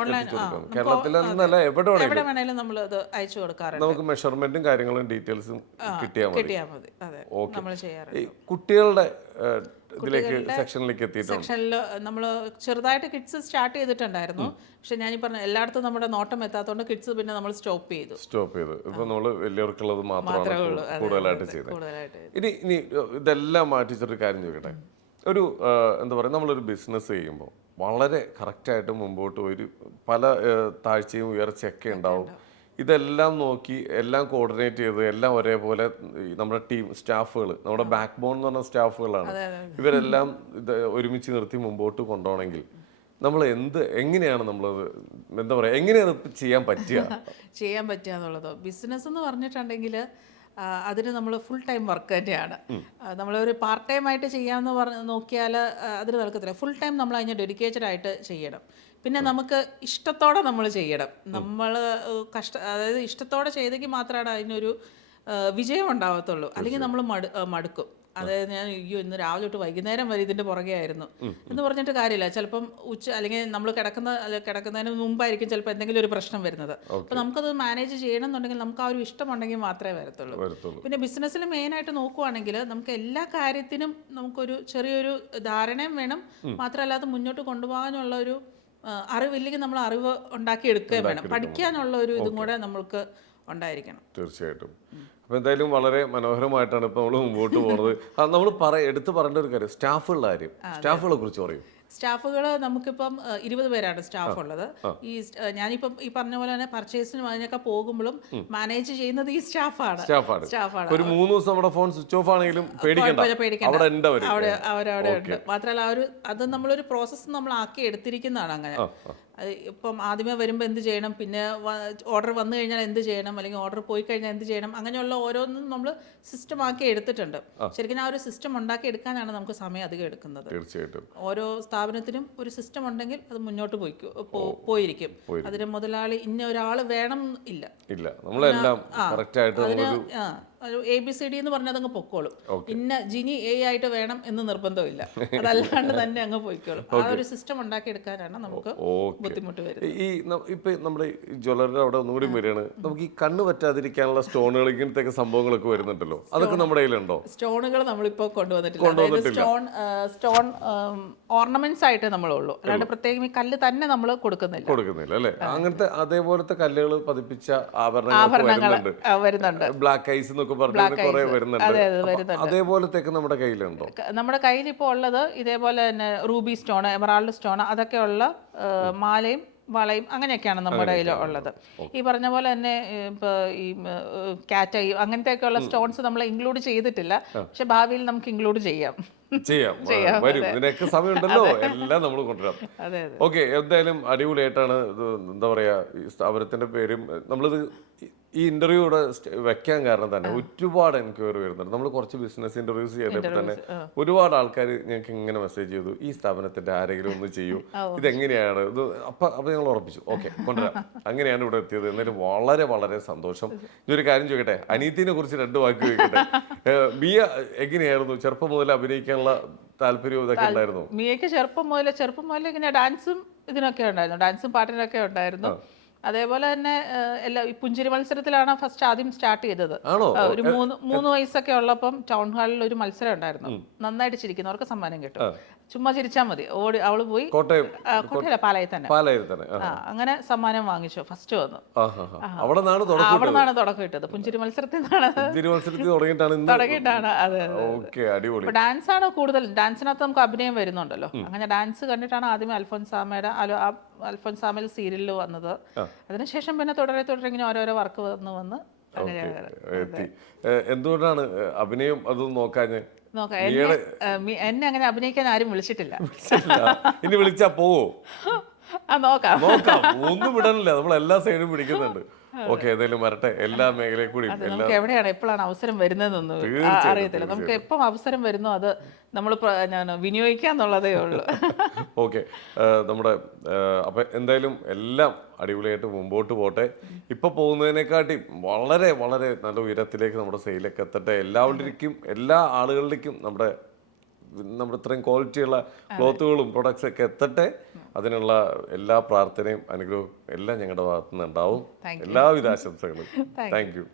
കേരളത്തിൽ നിന്നല്ല എവിടെ വേണമെങ്കിലും നമ്മൾ അത് അയച്ചു കൊടുക്കാറുണ്ട്. നമുക്ക് മെഷർമെന്റും കാര്യങ്ങളും ഡീറ്റെയിൽസും കിട്ടിയാൽ മതി. അതെ, നമ്മൾ ചെയ്യാറുണ്ട്. കുട്ടികളുടെ ഇതിലേക്ക് സെക്ഷനിലേക്ക് എത്തിയിട്ടുണ്ട്. സെക്ഷനിൽ നമ്മൾ ചെറുതായിട്ട് കിഡ്സ് സ്റ്റാർട്ട് ചെയ്തിട്ടുണ്ടായിരുന്നു. പക്ഷെ ഞാൻ ഈ പറഞ്ഞ എല്ലായിടത്തും നമ്മുടെ നോട്ടം എത്താത്തതുകൊണ്ട് കിഡ്സ് പിന്നെ നമ്മൾ സ്റ്റോപ്പ് ചെയ്തു. ഇപ്പൊ നമ്മൾ വലിയവർക്കുള്ളത് മാത്രമാണ് കൂടുതലായിട്ട് ചെയ്യുന്നത്. ഇനി ഇതെല്ലാം മാറ്റിച്ചൊരു കാര്യം ചോദിക്കട്ടെ. ഒരു എന്താ പറയുക, നമ്മളൊരു ബിസിനസ് ചെയ്യുമ്പോൾ വളരെ കറക്റ്റായിട്ട് മുമ്പോട്ട് ഒരു പല താഴ്ചയും ഉയർച്ചയൊക്കെ ഉണ്ടാവും. ഇതെല്ലാം നോക്കി എല്ലാം കോർഡിനേറ്റ് ചെയ്ത് എല്ലാം ഒരേപോലെ നമ്മുടെ ടീം സ്റ്റാഫുകൾ, നമ്മുടെ ബാക്ക് ബോൺ എന്ന് പറഞ്ഞ സ്റ്റാഫുകളാണ്. ഇവരെല്ലാം ഇത് ഒരുമിച്ച് നിർത്തി മുമ്പോട്ട് കൊണ്ടുപോകണമെങ്കിൽ നമ്മൾ എങ്ങനെയാണ് നമ്മളത് എന്താ പറയുക, എങ്ങനെയാണ് ചെയ്യാൻ പറ്റുക എന്നുള്ളത്? ബിസിനസ് എന്ന് പറഞ്ഞിട്ടുണ്ടെങ്കിൽ അതിന് നമ്മൾ ഫുൾ ടൈം വർക്ക് തന്നെയാണ്. നമ്മളൊരു പാർട്ട് ടൈം ആയിട്ട് ചെയ്യാമെന്ന് നോക്കിയാൽ അതിന് നടക്കത്തില്ല. ഫുൾ ടൈം നമ്മൾ അതിന് ഡെഡിക്കേറ്റഡ് ആയിട്ട് ചെയ്യണം. പിന്നെ നമുക്ക് ഇഷ്ടത്തോടെ നമ്മൾ ചെയ്യണം. നമ്മൾ അതായത് ഇഷ്ടത്തോടെ ചെയ്തെങ്കിൽ മാത്രമാണ് അതിനൊരു വിജയം ഉണ്ടാവത്തുള്ളൂ. അല്ലെങ്കിൽ നമ്മൾ മടുക്കും. അതായത് ഞാൻ ഇന്ന് രാവിലെ തൊട്ട് വൈകുന്നേരം വരെ ഇതിൻ്റെ പുറകെ ആയിരുന്നു എന്ന് പറഞ്ഞിട്ട് കാര്യമില്ല. ചിലപ്പം അല്ലെങ്കിൽ നമ്മൾ കിടക്കുന്നതിന് മുമ്പായിരിക്കും ചിലപ്പോൾ എന്തെങ്കിലും ഒരു പ്രശ്നം വരുന്നത്. അപ്പോൾ നമുക്കത് മാനേജ് ചെയ്യണം എന്നുണ്ടെങ്കിൽ നമുക്ക് ആ ഒരു ഇഷ്ടമുണ്ടെങ്കിൽ മാത്രമേ വരത്തുള്ളൂ. പിന്നെ ബിസിനസ്സിൽ മെയിനായിട്ട് നോക്കുവാണെങ്കിൽ നമുക്ക് എല്ലാ കാര്യത്തിനും നമുക്കൊരു ചെറിയൊരു ധാരണയും വേണം. മാത്രമല്ല അത് മുന്നോട്ട് കൊണ്ടുപോകാനുള്ള ഒരു അറിവില്ലെങ്കിൽ നമ്മൾ അറിവ് ഉണ്ടാക്കിയെടുക്കുകയും വേണം. പഠിക്കാനുള്ള ഒരു ഇതും കൂടെ നമ്മൾക്ക് ഉണ്ടായിരിക്കണം. തീർച്ചയായിട്ടും. അപ്പോൾ എന്തായാലും വളരെ മനോഹരമായിട്ടാണ് ഇപ്പോൾ നമ്മൾ മുമ്പോട്ട് പോകുന്നത്. നമ്മൾ എടുത്ത് പറയേണ്ട ഒരു കാര്യം സ്റ്റാഫുകളുടെ കാര്യം. സ്റ്റാഫുകളെ കുറിച്ച് പറയും. സ്റ്റാഫുകൾ നമുക്കിപ്പം 20 പേരാണ് സ്റ്റാഫ് ഉള്ളത്. ഞാനിപ്പം ഈ പറഞ്ഞ പോലെ തന്നെ പർച്ചേസിനും അതിനൊക്കെ പോകുമ്പോഴും മാനേജ് ചെയ്യുന്നത് ഈ സ്റ്റാഫാണ്. ഒരു 3 ദിവസം നമ്മുടെ ഫോൺ സ്വിച്ച് ഓഫ് ആണെങ്കിലും പേടിക്കണ്ട, അവരവിടെ ഉണ്ട്. മാത്രമല്ല അത് നമ്മളൊരു പ്രോസസ്സ് നമ്മൾ ആക്കി എടുത്തിരിക്കുന്നതാണ്. അങ്ങനെ ഇപ്പം ആദ്യമേ വരുമ്പോൾ എന്ത് ചെയ്യണം, പിന്നെ ഓർഡർ വന്നു കഴിഞ്ഞാൽ എന്ത് ചെയ്യണം, അല്ലെങ്കിൽ ഓർഡർ പോയി കഴിഞ്ഞാൽ എന്ത് ചെയ്യണം, അങ്ങനെയുള്ള ഓരോന്നും നമ്മൾ സിസ്റ്റം ആക്കി എടുത്തിട്ടുണ്ട്. ശരിക്കും ആ ഒരു സിസ്റ്റം ഉണ്ടാക്കി എടുക്കാനാണ് നമുക്ക് സമയം അധികം എടുക്കുന്നത്. തീർച്ചയായിട്ടും ഓരോ സ്ഥാപനത്തിനും ഒരു സിസ്റ്റം ഉണ്ടെങ്കിൽ അത് മുന്നോട്ട് പോയിരിക്കും. അതിന് മുതലാളി ഇന്ന ഒരാൾ വേണം ഇല്ല. നമ്മളെല്ലാം ABCD എന്ന് പറഞ്ഞാൽ അതങ്ങ് പൊക്കോളും. ഇന്ന ജിനി A ആയിട്ട് വേണം എന്ന് നിർബന്ധമില്ല. അതല്ലാണ്ട് തന്നെ അങ്ങ് പോയിക്കോളും. ആ ഒരു സിസ്റ്റം ഉണ്ടാക്കി എടുക്കാനാണ് നമുക്ക് ബുദ്ധിമുട്ട് വരുന്നത്. ഇപ്പൊ നമ്മുടെ ജ്വല്ലറിയുടെ അവിടെ ഒന്നുകൂടി വരികയാണ്, നമുക്ക് ഈ കണ്ണ് പറ്റാതിരിക്കാനുള്ള സ്റ്റോണുകൾ ഇങ്ങനത്തെ സംഭവങ്ങളൊക്കെ വരുന്നുണ്ടല്ലോ, അതൊക്കെ നമ്മുടെ കയ്യിലുണ്ടോ? സ്റ്റോണുകൾ നമ്മളിപ്പോ കൊണ്ടുവന്നിട്ടില്ല. സ്റ്റോൺ ഓർണമെന്റ്സ് ആയിട്ട് നമ്മളുള്ളൂ, അല്ലാണ്ട് പ്രത്യേകം ഈ കല്ല് തന്നെ നമ്മൾ കൊടുക്കുന്നില്ല അല്ലേ? അങ്ങനത്തെ അതേപോലത്തെ കല്ലുകൾ പതിപ്പിച്ച ആഭരണങ്ങൾ വരുന്നുണ്ട്. ബ്ലാക്ക് ഐസ് എന്നൊക്കെ അതേപോലത്തെ നമ്മുടെ കയ്യിലുണ്ടോ? നമ്മുടെ കയ്യിൽ ഇപ്പോൾ ഉള്ളത് ഇതേപോലെ തന്നെ റൂബി സ്റ്റോൺ, എമറാൾഡ് സ്റ്റോൺ, അതൊക്കെയുള്ള മാലയും വളയും അങ്ങനെയൊക്കെയാണ് നമ്മുടെ കയ്യിൽ ഉള്ളത്. ഈ പറഞ്ഞ പോലെ തന്നെ ഇപ്പോൾ ഈ കാറ്റൈ അങ്ങനത്തെയൊക്കെയുള്ള സ്റ്റോൺസ് നമ്മൾ ഇൻക്ലൂഡ് ചെയ്തിട്ടില്ല. പക്ഷെ ഭാവിയിൽ നമുക്ക് ഇൻക്ലൂഡ് ചെയ്യാം. വരും, ഇതിനൊക്കെ സമയമുണ്ടല്ലോ, എല്ലാം നമ്മൾ കൊണ്ടുവരാം. ഓക്കെ, എന്തായാലും അടിപൊളിയായിട്ടാണ്. എന്താ പറയാ, ഈ സ്ഥാപനത്തിന്റെ പേരും നമ്മളിത് ഈ ഇന്റർവ്യൂ ഇവിടെ വെക്കാൻ കാരണം തന്നെ ഒരുപാട് എൻക്വയറി വരുന്നുണ്ട്. നമ്മൾ കുറച്ച് ബിസിനസ് ഇന്റർവ്യൂസ് ചെയ്തപ്പോൾ തന്നെ ഒരുപാട് ആൾക്കാർ ഞങ്ങൾക്ക് ഇങ്ങനെ മെസ്സേജ് ചെയ്തു, ഈ സ്ഥാപനത്തിന്റെ ആരെങ്കിലും ഒന്ന് ചെയ്യൂ, ഇതെങ്ങനെയാണ് ഇത്. അപ്പൊ ഞങ്ങൾ ഉറപ്പിച്ചു, ഓക്കെ കൊണ്ടുവരാം. അങ്ങനെയാണ് ഇവിടെ എത്തിയത്. എന്നാലും വളരെ വളരെ സന്തോഷം. ഇതൊരു കാര്യം ചോദിക്കട്ടെ, അനീതിനെ കുറിച്ച് 2 വാക്ക് ചോദിക്കട്ടെ. മിയ എങ്ങനെയായിരുന്നു ചെറുപ്പം മുതൽ അഭിനയിക്കാനുള്ള താല്പര്യം ഇതൊക്കെ ഉണ്ടായിരുന്നു? മിയക്ക് ചെറുപ്പം മുതൽ ഇങ്ങനെ ഡാൻസും ഇതിനൊക്കെ ഉണ്ടായിരുന്നു, ഡാൻസും പാട്ടിനൊക്കെ ഉണ്ടായിരുന്നു. അതേപോലെ തന്നെ ഈ പുഞ്ചിരി മത്സരത്തിലാണ് ആദ്യം സ്റ്റാർട്ട് ചെയ്തത്. ഒരു 3 വയസ്സൊക്കെ ഉള്ളപ്പം ടൗൺ ഹാളിൽ ഒരു മത്സരം ഉണ്ടായിരുന്നു. നന്നായിട്ട് ചിരിക്കുന്നവർക്ക് സമ്മാനം കിട്ടും. ചുമ്മാ ചിരിച്ചാൽ മതി. അവള് പോയി കോട്ടയല്ല, പാലായിൽ തന്നെ അങ്ങനെ സമ്മാനം വാങ്ങിച്ചു. ഫസ്റ്റ് വന്നു. അവിടെ നിന്നാണ് തുടക്കം ഇട്ടത്. പുഞ്ചിരി മത്സരത്തിൽ തുടങ്ങിയിട്ടാണ്. അതെ, ഡാൻസ് ആണ് കൂടുതൽ. ഡാൻസിനകത്ത് നമുക്ക് അഭിനയം വരുന്നുണ്ടല്ലോ. അങ്ങനെ ഡാൻസ് കണ്ടിട്ടാണ് ആദ്യമേ അൽഫോൻസാമയിൽ സീരിയലിൽ വന്നത്. അതിനുശേഷം പിന്നെ തുടരെ ഇങ്ങനെ ഓരോരോ വർക്ക് വന്ന് എന്തുകൊണ്ടാണ് അഭിനയം അതൊന്നും നോക്കാഞ്ഞ്? എന്നെ അങ്ങനെ അഭിനയിക്കാൻ ആരും വിളിച്ചിട്ടില്ല. ഇനി വിളിച്ചാ പോവോ? നോക്കാം. ഒന്നും വിടണില്ല, നമ്മൾ എല്ലാ സൈഡും പിടിക്കുന്നുണ്ട്. ഓക്കെ, ഏതായാലും വരട്ടെ എല്ലാ മേഖലയിൽ കൂടി. അതെ, നമുക്ക് എവിടെയാണ് എപ്പോഴാണ് അവസരം വരുന്നതെന്നൊന്നും അറിയത്തില്ല. നമുക്ക് എപ്പം അവസരം വരുന്നോ അത് നമ്മൾ വിനിയോഗിക്കാന്നുള്ളതേ ഉള്ളൂ. ഓക്കെ, നമ്മുടെ അപ്പം എന്തായാലും എല്ലാം അടിപൊളിയായിട്ട് മുമ്പോട്ട് പോട്ടെ. ഇപ്പം പോകുന്നതിനെക്കാട്ടി വളരെ വളരെ നല്ല ഉയരത്തിലേക്ക് നമ്മുടെ സെയിലൊക്കെ എത്തട്ടെ. എല്ലാവരിലേക്കും എല്ലാ ആളുകളിലേക്കും നമ്മുടെ ഇത്രയും ക്വാളിറ്റിയുള്ള ക്ലോത്തുകളും പ്രൊഡക്ട്സ് ഒക്കെ എത്തട്ടെ. അതിനുള്ള എല്ലാ പ്രാർത്ഥനയും അനുഗ്രഹവും എല്ലാം ഞങ്ങളുടെ ഭാഗത്തു നിന്ന് ഉണ്ടാവും. എല്ലാവിധ ആശംസകളും. Thank you.